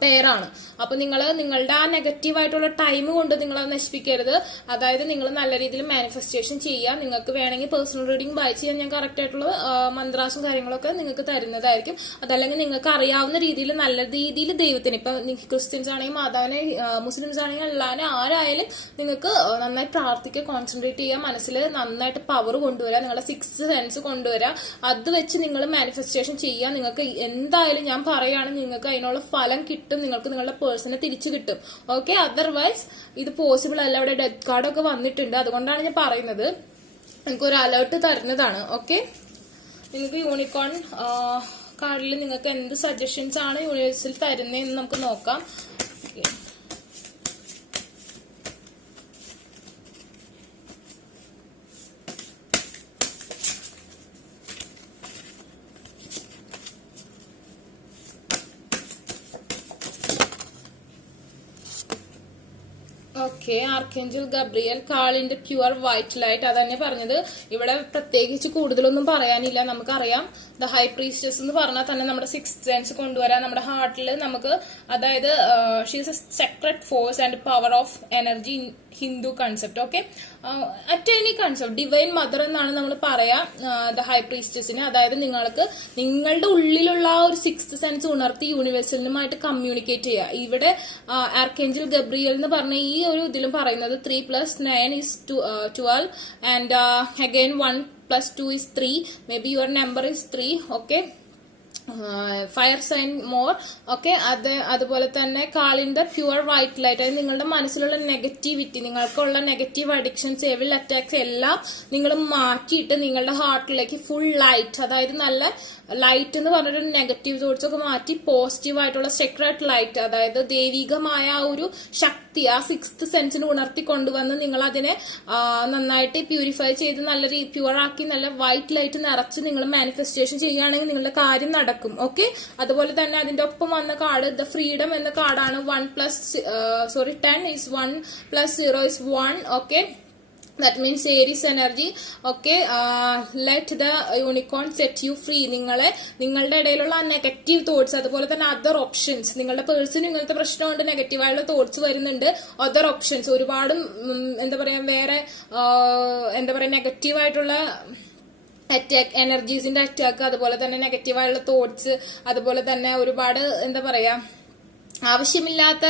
പേരാണ്. അപ്പൊ നിങ്ങളുടെ ആ നെഗറ്റീവ് ആയിട്ടുള്ള ടൈം കൊണ്ട് നിങ്ങൾ അത് നശിപ്പിക്കരുത്. അതായത് നിങ്ങൾ നല്ല രീതിയിൽ മാനിഫെസ്റ്റേഷൻ ചെയ്യുക. നിങ്ങൾക്ക് വേണമെങ്കിൽ പേഴ്സണൽ റീഡിംഗ് ബൈ ചെയ്യാൻ ഞാൻ കറക്റ്റ് ആയിട്ടുള്ള മന്ത്രാസും കാര്യങ്ങളൊക്കെ നിങ്ങൾക്ക് തരുന്നതായിരിക്കും. അതല്ലെങ്കിൽ നിങ്ങൾക്ക് അറിയാവുന്ന രീതിയിൽ നല്ല രീതിയിൽ ദൈവത്തിന്, ഇപ്പൊ ക്രിസ്ത്യൻസ് ആണെങ്കിൽ മാതാവിനെ, മുസ്ലിംസ് ആണെങ്കിൽ അള്ളാനെ, ആരായാലും നിങ്ങൾക്ക് നന്നായി പ്രാർത്ഥിക്കുക, കോൺസെൻട്രേറ്റ് ചെയ്യുക, മനസ്സിൽ നന്നായിട്ട് പവർ കൊണ്ടുവരിക, നിങ്ങളുടെ 6th സെൻസ് കൊണ്ടുവരിക. അത് വെച്ച് നിങ്ങൾ മാനിഫെസ്റ്റേഷൻ ചെയ്യുക. നിങ്ങൾക്ക് എന്തായാലും ഞാൻ പറയുകയാണ്, നിങ്ങൾക്ക് അതിനുള്ള ഫലം കിട്ടും. നിങ്ങൾക്ക് നിങ്ങളുടെ പേഴ്സണെ തിരിച്ചു കിട്ടും. ഓക്കെ, അതർവൈസ് ഇത് പോസിബിൾ അല്ല. അവിടെ ഡെത്ത് കാർഡൊക്കെ വന്നിട്ടുണ്ട്, അതുകൊണ്ടാണ് ഞാൻ പറയുന്നത്. നിങ്ങൾക്ക് ഒരു അലേർട്ട് തരുന്നതാണ്. ഓക്കെ, നിങ്ങൾക്ക് യൂണിക്കോൺ കാർഡിൽ നിങ്ങൾക്ക് എന്ത് സജഷൻസ് ആണ് യൂണിവേഴ്സിൽ തരുന്നതെന്ന് നമുക്ക് നോക്കാം. ഓക്കെ, ആർക്കേഞ്ചൽ ഗബ്രിയൽ, കാളിന്റെ പ്യുവർ വൈറ്റ് ലൈറ്റ്. അതന്നെ പറഞ്ഞത്, ഇവിടെ പ്രത്യേകിച്ച് കൂടുതലൊന്നും പറയാനില്ല. നമുക്കറിയാം ദ ഹൈ പ്രീസ്റ്റസ് എന്ന് പറഞ്ഞാൽ തന്നെ നമ്മുടെ 6th സെൻസ് കൊണ്ടുവരാൻ, നമ്മുടെ ഹാർട്ടിൽ നമുക്ക്, അതായത് she's A sacred force and power of energy in Hindu concept. Okay, at any concept divine mother എന്നാണ് നമ്മൾ പറയാ ദ ഹൈ പ്രീസ്റ്റസിന്. അതായത് നിങ്ങൾക്ക് നിങ്ങളുടെ ഉള്ളിലുള്ള ആ ഒരു 6th സെൻസ് ഉണർത്തി യൂണിവേഴ്സലുമായിട്ട് കമ്മ്യൂണിക്കേറ്റ് ചെയ്യുക. ഇവിടെ ആർക്കേഞ്ചൽ ഗബ്രിയൽ എന്ന് പറഞ്ഞ ഈ ഒരു ഇതിലും പറയുന്നത് 3 + 9 is 12 and again 1 + 2 is 3. Maybe your number is 3. Okay, fire sign more. Okay, അതുപോലെ തന്നെ കാളിന്റെ പ്യുവർ വൈറ്റ് ലൈറ്റ്. അതായത് നിങ്ങളുടെ മനസ്സിലുള്ള നെഗറ്റിവിറ്റി, നിങ്ങൾക്കുള്ള നെഗറ്റീവ് അഡിക്ഷൻസ്, എവിൽ അറ്റാക്സ് എല്ലാം നിങ്ങൾ മാറ്റിയിട്ട് നിങ്ങളുടെ ഹാർട്ടിലേക്ക് ഫുൾ ലൈറ്റ്, അതായത് നല്ല ലൈറ്റ് എന്ന് പറഞ്ഞൊരു നെഗറ്റീവ് തോട്ട്സ് ഒക്കെ മാറ്റി പോസിറ്റീവ് ആയിട്ടുള്ള സെക്രട്ട് ലൈറ്റ്, അതായത് ദൈവികമായ ആ ഒരു ശക്തി ആ 6th സെൻസിന് ഉണർത്തി കൊണ്ടുവന്ന് നിങ്ങൾ അതിനെ നന്നായിട്ട് പ്യൂരിഫൈ ചെയ്ത് നല്ല പ്യുവർ ആക്കി നല്ല വൈറ്റ് ലൈറ്റ് നിറച്ച് നിങ്ങൾ മാനിഫെസ്റ്റേഷൻ ചെയ്യുകയാണെങ്കിൽ നിങ്ങളുടെ കാര്യം നടക്കും. ഓക്കെ, അതുപോലെ തന്നെ അതിന്റെ ഒപ്പം വന്ന കാർഡ് ദ ഫ്രീഡം എന്ന കാർഡാണ്. 10 is 1 + 0 is 1. Okay, that means Aries energy. Okay, let the unicorn set you free. നിങ്ങളുടെ ഇടയിലുള്ള നെഗറ്റീവ് തോട്ട്സ്, അതുപോലെ തന്നെ അതർ ഓപ്ഷൻസ്, നിങ്ങളുടെ പേഴ്സൺ ഇങ്ങനത്തെ പ്രശ്നമുണ്ട്, നെഗറ്റീവായുള്ള തോട്ട്സ് വരുന്നുണ്ട്, അതർ ഓപ്ഷൻസ് ഒരുപാട് വേറെ നെഗറ്റീവായിട്ടുള്ള അറ്റാക്ക്, എനർജീസിന്റെ അറ്റാക്ക്, അതുപോലെ തന്നെ നെഗറ്റീവായുള്ള തോട്ട്സ്, അതുപോലെ തന്നെ ഒരുപാട് ആവശ്യമില്ലാത്ത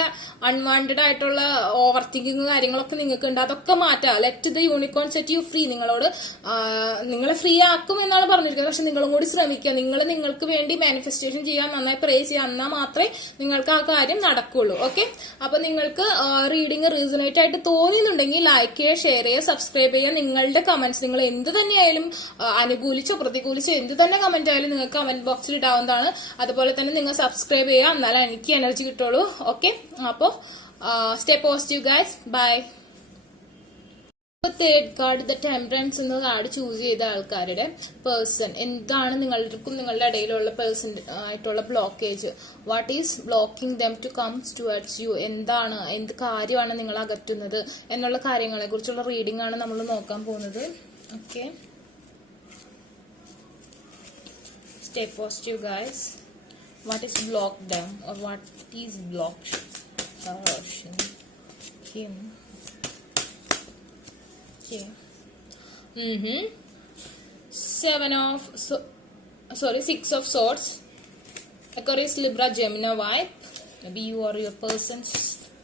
അൺവാണ്ടഡ് ആയിട്ടുള്ള ഓവർ തിങ്കിങ് കാര്യങ്ങളൊക്കെ നിങ്ങൾക്ക് ഉണ്ട്. അതൊക്കെ മാറ്റാം. Let the unicorn set you free. നിങ്ങളോട് നിങ്ങളെ ഫ്രീ ആക്കും എന്നാണ് പറഞ്ഞിരിക്കുന്നത്. പക്ഷെ നിങ്ങളും കൂടി ശ്രമിക്കുക. നിങ്ങൾക്ക് വേണ്ടി മാനിഫെസ്റ്റേഷൻ ചെയ്യാൻ, നന്നായി പ്രേ ചെയ്യാൻ, എന്നാൽ മാത്രമേ നിങ്ങൾക്ക് ആ കാര്യം നടക്കുള്ളൂ. ഓക്കെ, അപ്പൊ നിങ്ങൾക്ക് റീഡിങ് റീസണേറ്റ് ആയിട്ട് തോന്നിയിട്ടുണ്ടെങ്കിൽ ലൈക്ക് ചെയ്യുക, ഷെയർ ചെയ്യുക, സബ്സ്ക്രൈബ് ചെയ്യുക. നിങ്ങളുടെ കമന്റ്സ്, നിങ്ങൾ എന്ത് തന്നെയായാലും അനുകൂലിച്ചോ പ്രതികൂലിച്ചോ എന്ത് തന്നെ കമന്റ് ആയാലും നിങ്ങൾക്ക് കമന്റ് ബോക്സിൽ ഇടാവുന്നതാണ്. അതുപോലെ തന്നെ നിങ്ങൾ സബ്സ്ക്രൈബ് ചെയ്യുക, എന്നാലും എനിക്ക് എനർജി കിട്ടുള്ളൂ. ഓക്കെ, അപ്പോ stay positive guys, bye. Third card the temperance എന്ന കാർഡ് ചൂസ് ചെയ്ത ആൾക്കാരുടെ പേഴ്സൺ, എന്താണ് നിങ്ങൾക്കും നിങ്ങളുടെ ഇടയിലുള്ള പേഴ്സൺ ആയിട്ടുള്ള blockage? What is blocking them to comes towards you? എന്താണ്, എന്ത് കാര്യമാണ് നിങ്ങൾ അകറ്റുന്നത് എന്നുള്ള കാര്യങ്ങളെ കുറിച്ചുള്ള റീഡിംഗ് ആണ് നമ്മൾ നോക്കാൻ പോകുന്നത്. Okay, stay positive guys. What is blocked them, or what is blocked him? Okay. Six of Swords. Aquarius, Libra, Gemini vibe. Maybe you or your person's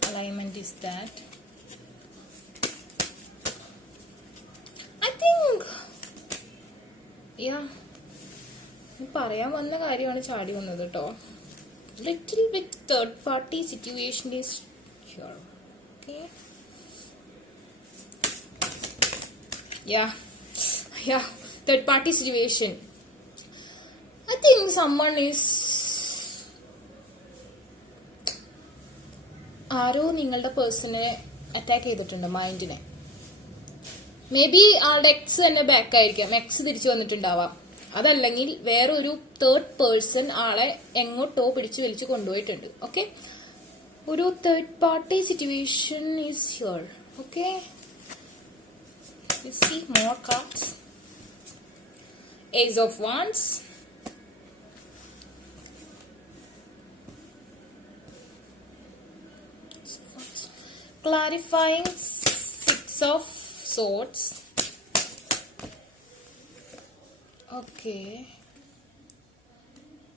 alignment is that. I think, yeah, പറയാൻ വന്ന കാര്യമാണ് ചാടി വന്നത് കേട്ടോ. Little with third party situation is here. Okay, yeah third party situation. I think summon is, ആരോ നിങ്ങളുടെ പേഴ്സണെ അറ്റാക്ക് ചെയ്തിട്ടുണ്ട്, മൈൻഡിനെ. മേ ബി ആളുടെ എക്സ് തന്നെ ബാക്ക് ആയിരിക്കാം, എക്സ് തിരിച്ചു വന്നിട്ടുണ്ടാവാം. അതല്ലെങ്കിൽ വേറൊരു തേർഡ് പേഴ്സൺ ആളെ എങ്ങോട്ടോ പിടിച്ചു വലിച്ചു കൊണ്ടുപോയിട്ടുണ്ട്. ഓക്കെ, ഒരു third party situation is here. Okay, see more cards. Ace of Wands, clarifying Six of Swords. Okay,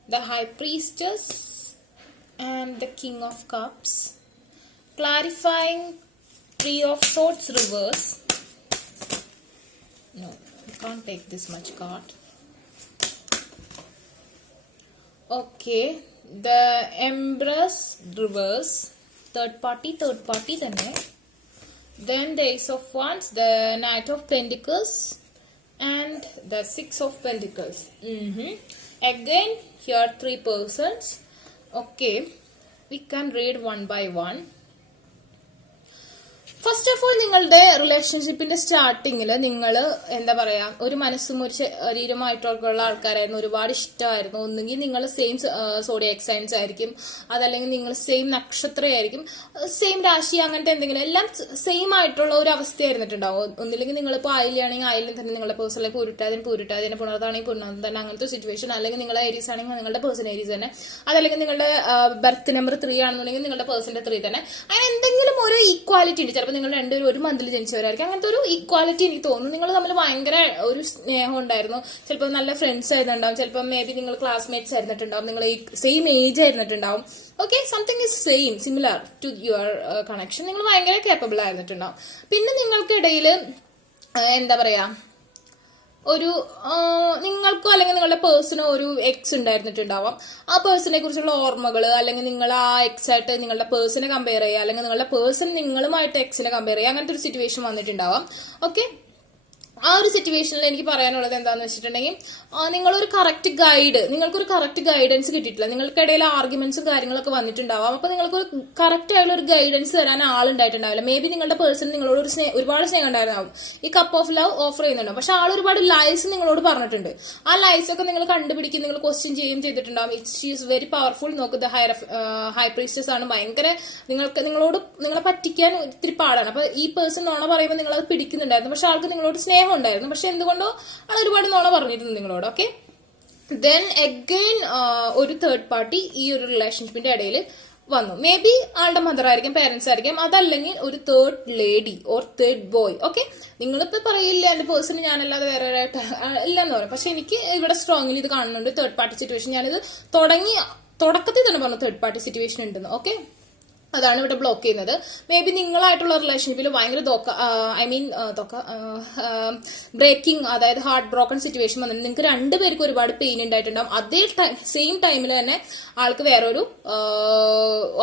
the High Priestess and the King of Cups, clarifying Three of Swords reverse. No, you can't take this much card. Okay, the Empress reverse, third party തന്നെ. Then the Ace of Wands, the Knight of Pentacles and the Six of Pentacles. Again here three persons. Okay, we can read one by one. First of all, നിങ്ങളുടെ റിലേഷൻഷിപ്പിന്റെ സ്റ്റാർട്ടിങ്ങിൽ നിങ്ങൾ എന്താ പറയാ, ഒരു മനസ്സും ഒരു ശരീരമായിട്ടുള്ള ആൾക്കാരായിരുന്നു, ഒരുപാട് ഇഷ്ടമായിരുന്നു. ഒന്നുകിൽ നിങ്ങൾ സെയിം സോഡിയാക് സൈൻസ് ആയിരിക്കും, അതല്ലെങ്കിൽ നിങ്ങൾ സെയിം നക്ഷത്രമായിരിക്കും, സെയിം രാശി, അങ്ങനത്തെ എന്തെങ്കിലും, എല്ലാം സെയിം ആയിട്ടുള്ള ഒരു അവസ്ഥയായിരുന്നിട്ടുണ്ടാവും. ഒന്നില്ലെങ്കിൽ നിങ്ങളിപ്പോൾ ആയില്ലാണെങ്കിൽ ആയിലും തന്നെ നിങ്ങളുടെ പേഴ്സണിലേക്ക് പൂരിട്ടാതിന് പുണർത്താണെങ്കിൽ പുണർന്ന് തന്നെ, അങ്ങനത്തെ സിറ്റുവേഷൻ. അല്ലെങ്കിൽ നിങ്ങൾ ഏരീസ് ആണെങ്കിൽ നിങ്ങളുടെ പേഴ്സൺ ഏരീസ് തന്നെ, അതല്ലെങ്കിൽ നിങ്ങളുടെ ബർത്ത് നമ്പർ 3 ആണെന്നുണ്ടെങ്കിൽ നിങ്ങളുടെ പേഴ്സന്റെ 3 തന്നെ. അങ്ങനെ എന്തെങ്കിലും ഒരു ഈക്വാലിറ്റി ഉണ്ട്. ചിലപ്പോൾ നിങ്ങൾ രണ്ടുപേരും ഒരു മന്തിൽ ജനിച്ചവരായിരിക്കും. അങ്ങനത്തെ ഒരു ഈക്വാലിറ്റി എനിക്ക് തോന്നുന്നു. നിങ്ങൾ തമ്മിൽ ഭയങ്കര ഒരു സ്നേഹം ഉണ്ടായിരുന്നു. ചിലപ്പോൾ നല്ല ഫ്രണ്ട്സ് ആയിരുന്നുണ്ടാവും, ചിലപ്പോൾ മേ ബി നിങ്ങൾ ക്ലാസ്മേറ്റ്സ് ആയിരുന്നിട്ടുണ്ടാവും, നിങ്ങൾ സെയിം ഏജ് ആയിരുന്നിട്ടുണ്ടാവും. Okay, something is same, similar to your connection. നിങ്ങൾ ഭയങ്കര കേപ്പബിൾ ആയിരുന്നിട്ടുണ്ടാവും. പിന്നെ നിങ്ങൾക്കിടയിൽ എന്താ പറയാ, ഒരു നിങ്ങൾക്കോ അല്ലെങ്കിൽ നിങ്ങളുടെ പേഴ്സണോ ഒരു എക്സ് ഉണ്ടായിരുന്നിട്ടുണ്ടാവാം. ആ പേഴ്സണെ കുറിച്ചുള്ള ഓർമ്മകൾ, അല്ലെങ്കിൽ നിങ്ങൾ ആ എക്സ് ആയിട്ട് നിങ്ങളുടെ പേഴ്സണെ കമ്പയർ ചെയ്യുക, അല്ലെങ്കിൽ നിങ്ങളുടെ പേഴ്സൺ നിങ്ങളുമായിട്ട് എക്സിനെ കമ്പയർ ചെയ്യുക, അങ്ങനത്തെ ഒരു സിറ്റുവേഷൻ വന്നിട്ടുണ്ടാവാം. ഓക്കെ, ആ ഒരു സിറ്റുവേഷനിൽ എനിക്ക് പറയാനുള്ളത് എന്താണെന്ന് വെച്ചിട്ടുണ്ടെങ്കിൽ, നിങ്ങളൊരു കറക്റ്റ് ഗൈഡ്, നിങ്ങൾക്കൊരു കറക്റ്റ് ഗൈഡൻസ് കിട്ടിയിട്ടില്ല. നിങ്ങൾക്കിടയിൽ ആർഗ്യുമെന്റ്സും കാര്യങ്ങളൊക്കെ വന്നിട്ടുണ്ടാവാം. അപ്പൊ നിങ്ങൾക്കൊരു കറക്റ്റ് ആയുള്ള ഒരു ഗൈഡൻസ് തരാൻ ആളുണ്ടായിട്ടുണ്ടാവില്ല. മേ ബി നിങ്ങളുടെ പേഴ്സൺ നിങ്ങളോട് ഒരുപാട് സ്നേഹം ഉണ്ടായിരുന്നാവും, ഈ കപ്പ് ഓഫ് ലവ് ഓഫർ ചെയ്യുന്നുണ്ടാവും. പക്ഷെ ആൾ ഒരുപാട് ലൈസ് നിങ്ങളോട് പറഞ്ഞിട്ടുണ്ട്. ആ ലൈസ് ഒക്കെ നിങ്ങൾ കണ്ടുപിടിക്കും, നിങ്ങൾ ക്വസ്റ്റ്യൻ ചെയ്തിട്ടുണ്ടാവും. She is very powerful. നോക്ക്, ദ ഹൈ പ്രീസ്റ്റസ് ആണ്. ഭയങ്കര നിങ്ങളെ പറ്റിക്കാൻ ഒത്തിരി പാടാണ്. അപ്പൊ ഈ പേഴ്സൺ നോണ പറയുമ്പോൾ നിങ്ങൾ അത് പിടിക്കുന്നുണ്ടായിരുന്നു. പക്ഷെ ആൾക്ക് നിങ്ങളോട് സ്നേഹം ഉണ്ടായിരുന്നു. പക്ഷെ എന്തുകൊണ്ടോ ആൾ ഒരുപാട് നോണ പറഞ്ഞിരുന്നു നിങ്ങളോട്. ഓക്കെ, ദെൻ അഗൈൻ ഒരു തേർഡ് പാർട്ടി ഈ ഒരു റിലേഷൻഷിപ്പിന്റെ ഇടയിൽ വന്നു. മേ ബി ആളുടെ മദർ ആയിരിക്കും, പേരൻസ് ആയിരിക്കും, അതല്ലെങ്കിൽ ഒരു third lady or third boy. Okay, നിങ്ങളിപ്പോ പറയില്ല എന്റെ പേഴ്സൺ ഞാനല്ലാതെ വേറെ ഇല്ലെന്ന് പറയും. പക്ഷെ എനിക്ക് ഇവിടെ സ്ട്രോങ്ലി ഇത് കാണുന്നുണ്ട്, തേർഡ് പാർട്ടി സിറ്റുവേഷൻ. ഞാനിത് തുടങ്ങി തുടക്കത്തിൽ തന്നെ പറഞ്ഞു തേർഡ് പാർട്ടി സിറ്റുവേഷൻ ഉണ്ടെന്ന്. ഓക്കെ, അതാണ് ഇവിടെ ബ്ലോക്ക് ചെയ്യുന്നത്. മേ ബി നിങ്ങളായിട്ടുള്ള റിലേഷൻഷിപ്പിൽ ഭയങ്കര ബ്രേക്കിംഗ്, അതായത് ഹാർട്ട് ബ്രോക്കൺ സിറ്റുവേഷൻ വന്നിട്ട് നിങ്ങൾക്ക് രണ്ടുപേർക്കും ഒരുപാട് പെയിൻ ഉണ്ടായിട്ടുണ്ടാവും. അതേ സെയിം ടൈമിൽ തന്നെ ആൾക്ക് വേറൊരു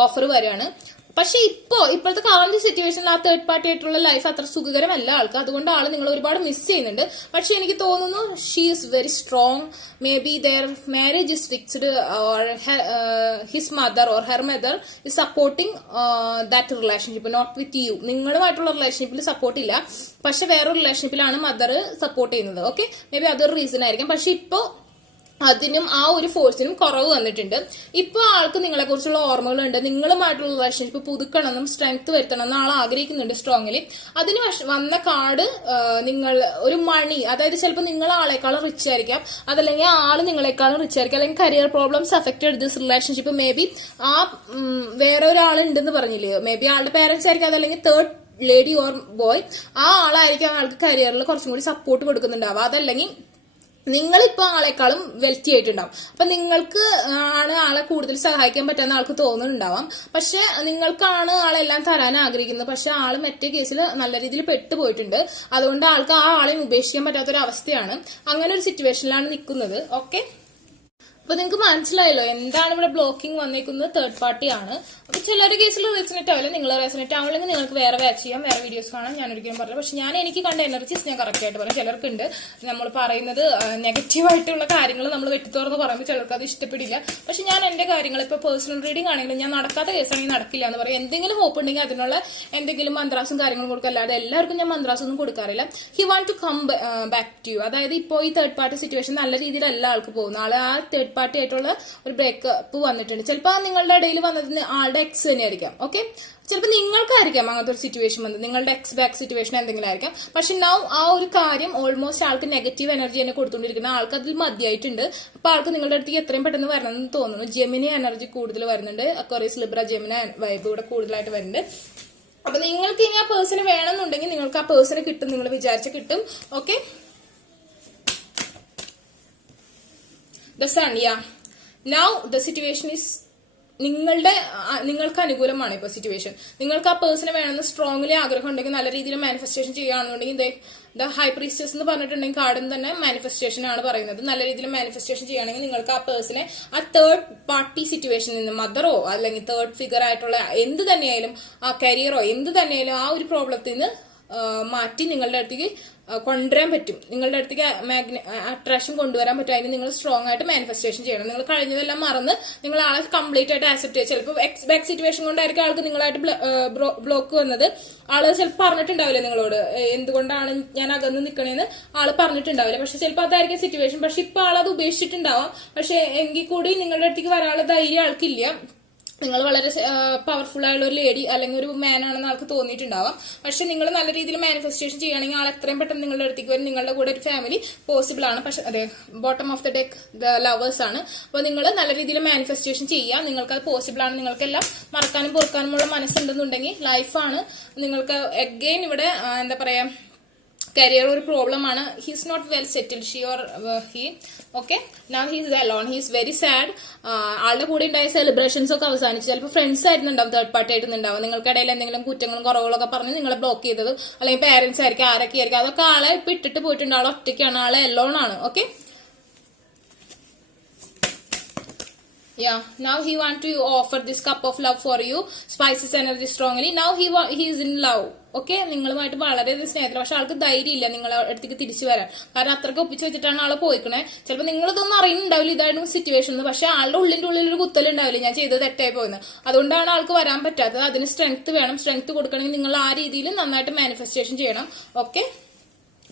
ഓഫർ വരികയാണ്. പക്ഷെ ഇപ്പോഴത്തെ കറന്റ് സിറ്റുവേഷനിൽ ആ തേർഡ് പാർട്ടി ആയിട്ടുള്ള ലൈഫ് അത്ര സുഖകരമല്ല ആൾക്ക്. അതുകൊണ്ട് ആള് നിങ്ങൾ ഒരുപാട് മിസ് ചെയ്യുന്നുണ്ട്. പക്ഷെ എനിക്ക് തോന്നുന്നു she is very strong. Maybe their marriage is fixed or his mother or her mother is supporting that relationship, not with you. നിങ്ങളുമായിട്ടുള്ള റിലേഷൻഷിപ്പിൽ സപ്പോർട്ട് ഇല്ല, പക്ഷെ വേറൊരു റിലേഷൻഷിപ്പിലാണ് മദർ സപ്പോർട്ട് ചെയ്യുന്നത്. ഓക്കെ, മേ ബി അതൊരു റീസൺ ആയിരിക്കും. പക്ഷെ ഇപ്പോ അതിനും ആ ഒരു ഫോഴ്സിനും കുറവ് വന്നിട്ടുണ്ട്. ഇപ്പൊ ആൾക്ക് നിങ്ങളെ കുറിച്ചുള്ള ഓർമ്മകളുണ്ട്. നിങ്ങളുമായിട്ടുള്ള റിലേഷൻഷിപ്പ് പുതുക്കണമെന്നും സ്ട്രെങ്ത് വരുത്തണം എന്ന് ആൾ ആഗ്രഹിക്കുന്നുണ്ട് സ്ട്രോങ്ലി. അതിന് വന്ന കാർഡ് നിങ്ങൾ ഒരു മണി, അതായത് ചിലപ്പോൾ നിങ്ങൾ ആളെക്കാളും റിച്ച് ആയിരിക്കാം, അതല്ലെങ്കിൽ ആള് നിങ്ങളെക്കാളും റിച്ച് ആയിരിക്കാം, അല്ലെങ്കിൽ career problems affected this relationship. May be ആ വേറെ ഒരാളുണ്ടെന്ന് പറഞ്ഞില്ലേ, മേ ബി ആളുടെ പേരൻസ് ആയിരിക്കും, അതല്ലെങ്കിൽ തേർഡ് ലേഡി ഓർ ബോയ്, ആ ആളായിരിക്കും ആൾക്ക് കരിയറിൽ കുറച്ചും കൂടി സപ്പോർട്ട് കൊടുക്കുന്നുണ്ടാവുക. അതല്ലെങ്കിൽ നിങ്ങളിപ്പോ ആളെക്കാളും വെൽത്തി ആയിട്ടുണ്ടാവും. അപ്പൊ നിങ്ങൾക്ക് ആണ് ആളെ കൂടുതൽ സഹായിക്കാൻ പറ്റുന്ന ആൾക്ക് തോന്നുന്നുണ്ടാവാം. പക്ഷെ നിങ്ങൾക്കാണ് ആളെല്ലാം തരാൻ ആഗ്രഹിക്കുന്നത്. പക്ഷെ ആള് മറ്റേ കേസിൽ നല്ല രീതിയിൽ പെട്ടുപോയിട്ടുണ്ട്. അതുകൊണ്ട് ആൾക്ക് ആ ആളെയും ഉപേക്ഷിക്കാൻ പറ്റാത്തൊരു അവസ്ഥയാണ്. അങ്ങനെ ഒരു സിറ്റുവേഷനിലാണ് നിൽക്കുന്നത്. ഓക്കെ, അപ്പൊ നിങ്ങൾക്ക് മനസ്സിലായല്ലോ എന്താണ് ഇവിടെ ബ്ലോക്കിംഗ് വന്നേക്കുന്നത്. തേർഡ് പാർട്ടി ആണ്. അപ്പൊ ചിലരുടെ കേസിൽ റെസനേറ്റ് ആവില്ല. നിങ്ങൾ റെസനേറ്റ് ആവില്ലെങ്കിൽ നിങ്ങൾക്ക് വേറെ വാച്ച് ചെയ്യാം, വേറെ വീഡിയോസ് കാണാം. ഞാൻ ഒരിക്കലും പറഞ്ഞില്ല. പക്ഷെ എനിക്ക് കണ്ട എനർജീസ് ഞാൻ കറക്റ്റ് ആയിട്ട് പറയും. ചിലർക്കുണ്ട് നമ്മൾ പറയുന്നത് നെഗറ്റീവായിട്ടുള്ള കാര്യങ്ങൾ നമ്മൾ വെട്ടിത്തുറന്ന് പറയുമ്പോൾ ചിലർക്ക് അത് ഇഷ്ടപ്പെടില്ല. പക്ഷെ ഞാൻ എന്റെ കാര്യങ്ങൾ ഇപ്പൊ പേഴ്സണൽ റീഡിംഗ് ആണെങ്കിലും ഞാൻ നടക്കാത്ത കേസാണെങ്കിൽ നടക്കില്ല എന്ന് പറയും. എന്തെങ്കിലും ഹോപ്പ് ഉണ്ടെങ്കിൽ അതിനുള്ള എന്തെങ്കിലും മന്ത്രാസും കാര്യങ്ങളും കൊടുക്കുക. അല്ലാതെ എല്ലാവർക്കും ഞാൻ മന്ത്രാസൊന്നും കൊടുക്കാറില്ല. He want to come back to you. അതായത് ഇപ്പോൾ ഈ തേർഡ് പാർട്ടി സിറ്റുവേഷൻ നല്ല രീതിയിലല്ല ആൾക്ക് പോകുന്നത്. ആള് ആ തേർഡ് പാർട്ടി ആയിട്ടുള്ള ഒരു ബ്രേക്കപ്പ് വന്നിട്ടുണ്ട്. ചിലപ്പോൾ നിങ്ങളുടെ ഇടയിൽ വന്നത് ആളുടെ എക്സ് തന്നെയായിരിക്കാം. ഓക്കെ, ചിലപ്പോൾ നിങ്ങൾക്കായിരിക്കാം അങ്ങനത്തെ ഒരു സിറ്റുവേഷൻ വന്നത്, നിങ്ങളുടെ എക്സ് ബാക്ക് സിറ്റുവേഷൻ എന്തെങ്കിലും ആയിരിക്കാം. പക്ഷെ നൗ ആ ഒരു കാര്യം ഓൾമോസ്റ്റ് ആൾക്ക് നെഗറ്റീവ് എനർജി തന്നെ കൊടുത്തുകൊണ്ടിരിക്കുന്ന ആൾക്ക് അതിൽ മതിയായിട്ടുണ്ട്. അപ്പൊ ആൾക്ക് നിങ്ങളുടെ അടുത്തേക്ക് എത്രയും പെട്ടെന്ന് വരണമെന്ന് തോന്നുന്നു. ജെമിനി എനർജി കൂടുതൽ വരുന്നുണ്ട്. അക്വേറിയസ് ലിബ്ര ജെമിനി വൈബ് ഇവിടെ കൂടുതലായിട്ട് വരുന്നുണ്ട്. അപ്പൊ നിങ്ങൾക്ക് ഇനി ആ പേഴ്സണ് വേണമെന്നുണ്ടെങ്കിൽ നിങ്ങൾക്ക് ആ പേഴ്സണ് കിട്ടും, നിങ്ങൾ വിചാരിച്ച കിട്ടും. Okay, the sun, yeah. Now the situation is നിങ്ങൾക്ക് അനുകൂലമാണ് ഇപ്പൊ സിറ്റുവേഷൻ. നിങ്ങൾക്ക് ആ പേഴ്സണെ വേണമെന്ന് സ്ട്രോങ്ലി ആഗ്രഹം ഉണ്ടെങ്കിൽ, നല്ല രീതിയിൽ മാനിഫെസ്റ്റേഷൻ ചെയ്യുകയാണെന്നുണ്ടെങ്കിൽ ദ ഹൈ പ്രീസ്റ്റസ് എന്ന് പറഞ്ഞിട്ടുണ്ടെങ്കിൽ കാർഡും തന്നെ മാനിഫെസ്റ്റേഷൻ ആണ് പറയുന്നത്. നല്ല രീതിയിൽ മാനിഫെസ്റ്റേഷൻ ചെയ്യുകയാണെങ്കിൽ നിങ്ങൾക്ക് ആ പേഴ്സണെ ആ തേർഡ് പാർട്ടി സിറ്റുവേഷനിൽ നിന്ന്, മദറോ അല്ലെങ്കിൽ തേർഡ് ഫിഗർ ആയിട്ടുള്ള എന്ത് തന്നെയായാലും, ആ കരിയറോ എന്ത് തന്നെയായാലും ആ ഒരു പ്രോബ്ലത്തിൽ നിന്ന് മാറ്റി നിങ്ങളുടെ അടുത്തേക്ക് കൊണ്ടുവരാൻ പറ്റും. നിങ്ങളുടെ അടുത്തേക്ക് അട്രാക്ഷൻ കൊണ്ടുവരാൻ പറ്റും. അതിന് നിങ്ങൾ സ്ട്രോങ് ആയിട്ട് മാനിഫെസ്റ്റേഷൻ ചെയ്യണം. നിങ്ങൾ കഴിഞ്ഞതെല്ലാം മറന്ന് നിങ്ങൾ ആളെ കംപ്ലീറ്റ് ആയിട്ട് ആക്സെപ്റ്റ് ചെയ്യുക. ചിലപ്പോൾ എക്സ് ബാക്ക് സിറ്റുവേഷൻ കൊണ്ടായിരിക്കും ആൾക്ക് നിങ്ങളായിട്ട് ബ്ലോക്ക് വന്നത്. ആള് ചിലപ്പോൾ പറഞ്ഞിട്ടുണ്ടാവില്ല നിങ്ങളോട് എന്തുകൊണ്ടാണ് ഞാൻ അകന്ന് നിൽക്കണേന്ന് ആള് പറഞ്ഞിട്ടുണ്ടാവില്ല. പക്ഷെ ചിലപ്പോൾ അതായിരിക്കും സിറ്റുവേഷൻ. പക്ഷെ ഇപ്പൊ ആളത് ഉപേക്ഷിച്ചിട്ടുണ്ടാവാം. പക്ഷെ എങ്കിൽ കൂടി നിങ്ങളുടെ അടുത്തേക്ക് വരാനുള്ള ധൈര്യം ആൾക്കില്ല. നിങ്ങൾ വളരെ പവർഫുൾ ആയുള്ള ഒരു ലേഡി അല്ലെങ്കിൽ ഒരു മാൻ ആണെന്ന് ആൾക്ക് തോന്നിയിട്ടുണ്ടാവാം. പക്ഷെ നിങ്ങൾ നല്ല രീതിയിൽ മാനിഫെസ്റ്റേഷൻ ചെയ്യുകയാണെങ്കിൽ ആൾ എത്രയും പെട്ടെന്ന് നിങ്ങളുടെ അടുത്തേക്ക് വരും. നിങ്ങളുടെ കൂടെ ഒരു ഫാമിലി പോസിബിൾ ആണ്. പക്ഷെ അതെ, bottom of the deck the lovers ആണ്. അപ്പോൾ നിങ്ങൾ നല്ല രീതിയിൽ മാനിഫെസ്റ്റേഷൻ ചെയ്യുക. നിങ്ങൾക്ക് അത് പോസിബിൾ ആണ്. നിങ്ങൾക്കെല്ലാം മറക്കാനും പൊറുക്കാനുമുള്ള മനസ്സുണ്ടെന്നുണ്ടെങ്കിൽ ലൈഫാണ്. നിങ്ങൾക്ക് അഗെയിൻ ഇവിടെ എന്താ പറയാ, കരിയർ ഒരു പ്രോബ്ലം ആണ്. He's not well settled, she or he. Okay, now he's alone, he's very sad. ആളുടെ കൂടെ ഉണ്ടായ സെലിബ്രേഷൻസ് ഒക്കെ അവസാനിച്ചു. ചിലപ്പോൾ ഫ്രണ്ട്സ് ആയിരുന്നുണ്ടാവും, തേർഡ് പാർട്ടി ആയിട്ടുണ്ടാവും. നിങ്ങൾക്കിടയിൽ എന്തെങ്കിലും കുറ്റങ്ങളും കുറവുകളൊക്കെ പറഞ്ഞ് നിങ്ങളെ ബ്ലോക്ക് ചെയ്തത്, അല്ലെങ്കിൽ പേരൻസ് ആയിരിക്കും, ആരൊക്കെ ആയിരിക്കും, അതൊക്കെ ആളെ ഇപ്പൊ ഇട്ടിട്ട് പോയിട്ടുണ്ട്. ആളെ ഒറ്റയ്ക്കാണ്, ആളെ അലോൺ ആണ്. Okay, yeah, now he want to offer this cup of love for you, spices energy strongly. Now he is in love. Okay, നിങ്ങളുമായിട്ട് വളരെ സ്നേഹത്തില്ല. പക്ഷെ ആൾക്ക് ധൈര്യം ഇല്ല നിങ്ങളെ അടുത്തേക്ക് തിരിച്ചു വരാൻ. കാരണം അത്രയ്ക്ക് ഒപ്പിച്ച് വെച്ചിട്ടാണ് ആളെ പോയിക്കണേ. ചിലപ്പോൾ നിങ്ങളിതൊന്നും അറിയുന്നുണ്ടാവില്ല ഇതായിരുന്നു സിറ്റുവേഷൻ എന്ന്. പക്ഷെ ആളുടെ ഉള്ളിൽ ഒരു കുത്തലുണ്ടാവില്ല, ഞാൻ ചെയ്തത് തെറ്റായി പോയെന്ന്. അതുകൊണ്ടാണ് ആൾക്ക് വരാൻ പറ്റാത്തത്. അതിന് സ്ട്രെങ്ത് വേണം. സ്ട്രെങ്ത് കൊടുക്കണമെങ്കിൽ നിങ്ങൾ ആ രീതിയിൽ നന്നായിട്ട് മാനിഫെസ്റ്റേഷൻ ചെയ്യണം. ഓക്കെ,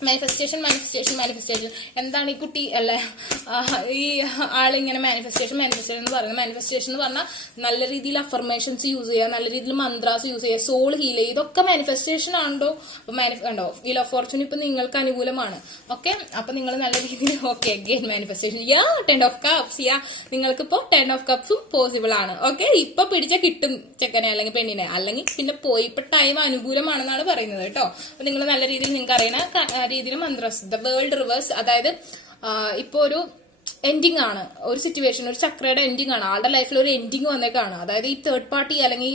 മാനിഫെസ്റ്റേഷൻ എന്താണ് ഈ കുട്ടി അല്ല ഈ ആളിങ്ങനെ മാനിഫെസ്റ്റേഷൻ എന്ന് പറയുന്നത്. മാനിഫെസ്റ്റേഷൻ എന്ന് പറഞ്ഞാൽ നല്ല രീതിയിൽ അഫർമേഷൻസ് യൂസ് ചെയ്യുക, നല്ല രീതിയിൽ മന്ത്രാസ് യൂസ് ചെയ്യുക, സോൾ ഹീൽ ചെയ്യുക. ഇതൊക്കെ മാനിഫെസ്റ്റേഷൻ ആണോ? കണ്ടോ, വീൽ ഓഫ് ഫോർച്യൂൺ ഇപ്പൊ നിങ്ങൾക്ക് അനുകൂലമാണ്. ഓക്കെ, അപ്പൊ നിങ്ങൾ നല്ല രീതിയിൽ okay again manifestation yeah 10 of cups. Yeah, നിങ്ങൾക്കിപ്പോ 10 ഓഫ് കപ്സും പോസിബിൾ ആണ്. ഓക്കെ, ഇപ്പൊ പിടിച്ച കിട്ടും ചെക്കനെ അല്ലെങ്കിൽ പെണ്ണിനെ, അല്ലെങ്കിൽ പിന്നെ പോയി. ഇപ്പൊ ടൈം അനുകൂലമാണെന്നാണ് പറയുന്നത് കേട്ടോ. അപ്പൊ നിങ്ങൾ നല്ല രീതിയിൽ നിങ്ങൾക്ക് അറിയണ രീതിയിൽ മന്ത്രസ് ദ വേൾഡ് റിവേഴ്സ്, അതായത് ഇപ്പൊ ഒരു എൻഡിങ് ആണ്, ഒരു സിറ്റുവേഷൻ, ഒരു ചക്രയുടെ എൻഡിങ് ആണ്, ആളുടെ ലൈഫിൽ ഒരു എൻഡിങ് വന്നേക്കാണ്. അതായത് ഈ തേർഡ് പാർട്ടി അല്ലെങ്കിൽ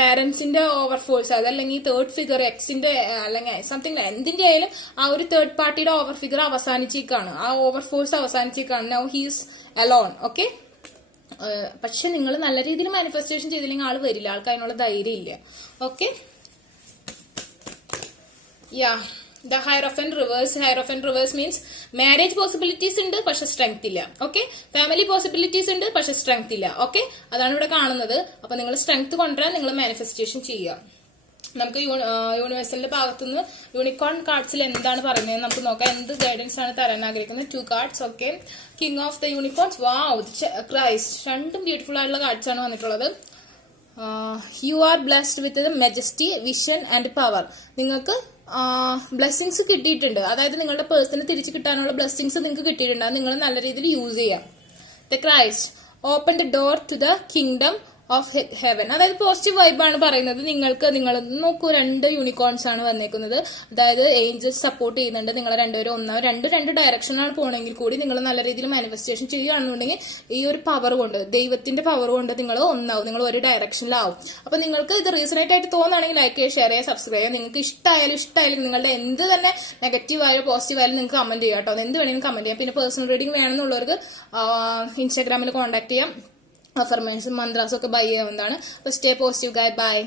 പാരന്റ്സിന്റെ ഓവർ ഫോഴ്സ്, അതല്ലെങ്കിൽ തേർഡ് ഫിഗർ എക്സിന്റെ അല്ലെങ്കിൽ സംതിങ് എന്തിന്റെ ആയാലും ആ ഒരു തേർഡ് പാർട്ടിയുടെ ഓവർ ഫിഗർ അവസാനിച്ചേക്കാണ്, ആ ഓവർ ഫോഴ്സ് അവസാനിച്ചേക്കാണ്. Now he's alone. ഓക്കെ, പക്ഷെ നിങ്ങൾ നല്ല രീതിയിൽ മാനിഫെസ്റ്റേഷൻ ചെയ്തില്ലെങ്കിൽ ആള് വരില്ല, ആൾക്ക് അതിനുള്ള ധൈര്യം ഇല്ല. Okay, yeah the hierophant reverse means marriage possibilities ഉണ്ട് പക്ഷെ സ്ട്രെങ്ത് ഇല്ല. ഓക്കെ, ഫാമിലി പോസിബിലിറ്റീസ് ഉണ്ട് പക്ഷെ സ്ട്രെങ്ത് ഇല്ല. ഓക്കെ, അതാണ് ഇവിടെ കാണുന്നത്. അപ്പൊ നിങ്ങൾ സ്ട്രെങ്ത് കൊണ്ടുവരാൻ നിങ്ങൾ മാനിഫെസ്റ്റേഷൻ ചെയ്യുക. നമുക്ക് യൂണിവേഴ്സലിന്റെ ഭാഗത്തുനിന്ന് യൂണിക്കോൺ കാർഡ്സിൽ എന്താണ് പറയുന്നത് നമുക്ക് നോക്കാം. എന്ത് ഗൈഡൻസ് ആണ് തരാൻ ആഗ്രഹിക്കുന്നത്? 2 cards. Okay, king of the unicorns, wow, Christ, രണ്ടും ബ്യൂട്ടിഫുൾ ആയിട്ടുള്ള കാർഡ്സ് ആണ് വന്നിട്ടുള്ളത്. You are blessed with majesty, vision and power. നിങ്ങൾക്ക് ബ്ലെസ്സിങ്സ് കിട്ടിയിട്ടുണ്ട്, അതായത് നിങ്ങളുടെ പേഴ്സണ് തിരിച്ചു കിട്ടാനുള്ള ബ്ലെസ്സിങ്സ് നിങ്ങൾക്ക് കിട്ടിയിട്ടുണ്ട്. അത് നിങ്ങൾ നല്ല രീതിയിൽ യൂസ് ചെയ്യാം. The Christ open the door to the kingdom of heaven. അതായത് പോസിറ്റീവ് വൈബാണ് പറയുന്നത്. നിങ്ങൾ നോക്കൂ, 2 യൂണിക്കോൺസ് ആണ് വന്നേക്കുന്നത്. അതായത് ഏഞ്ചൽസ് സപ്പോർട്ട് ചെയ്യുന്നുണ്ട്. നിങ്ങൾ രണ്ടുപേരും ഒന്നാവും, രണ്ട് ഡയറക്ഷനാണ് പോകണമെങ്കിൽ കൂടി നിങ്ങൾ നല്ല രീതിയിൽ മാനിഫെസ്റ്റേഷൻ ചെയ്യുകയാണെന്നുണ്ടെങ്കിൽ ഈ ഒരു പവർ കൊണ്ട്, ദൈവത്തിന്റെ പവർ കൊണ്ട് നിങ്ങൾ ഒന്നാവും, നിങ്ങൾ ഒരു ഡയറക്ഷനിലാവും. അപ്പൊ നിങ്ങൾക്ക് ഇത് റീസണേറ്റ് ആയിട്ട് തോന്നുകയാണെങ്കിൽ ലൈക്ക് ചെയ്യുക, ഷെയർ ചെയ്യുക, സബ്സ്ക്രൈബ് ചെയ്യുക. നിങ്ങൾക്ക് ഇഷ്ടമായാലും നിങ്ങളുടെ എന്ത് തന്നെ നെഗറ്റീവ് ആയാലും പോസിറ്റീവ് ആയാലും നിങ്ങൾക്ക് കമന്റ് ചെയ്യാം കേട്ടോ. എന്ത് വേണമെങ്കിലും കമന്റ് ചെയ്യാം. പിന്നെ പേഴ്സണൽ റീഡിംഗ് വേണമെന്നുള്ളവർക്ക് ഇൻസ്റ്റാഗ്രാമിൽ കോൺടാക്ട് ചെയ്യാം. അഫർമേഷൻ മന്ത്രാസ് ഒക്കെ ബൈ ചെയ്യാവുന്നതാണ്. അപ്പോൾ സ്റ്റേ പോസിറ്റീവ് ഗൈ, ബൈ.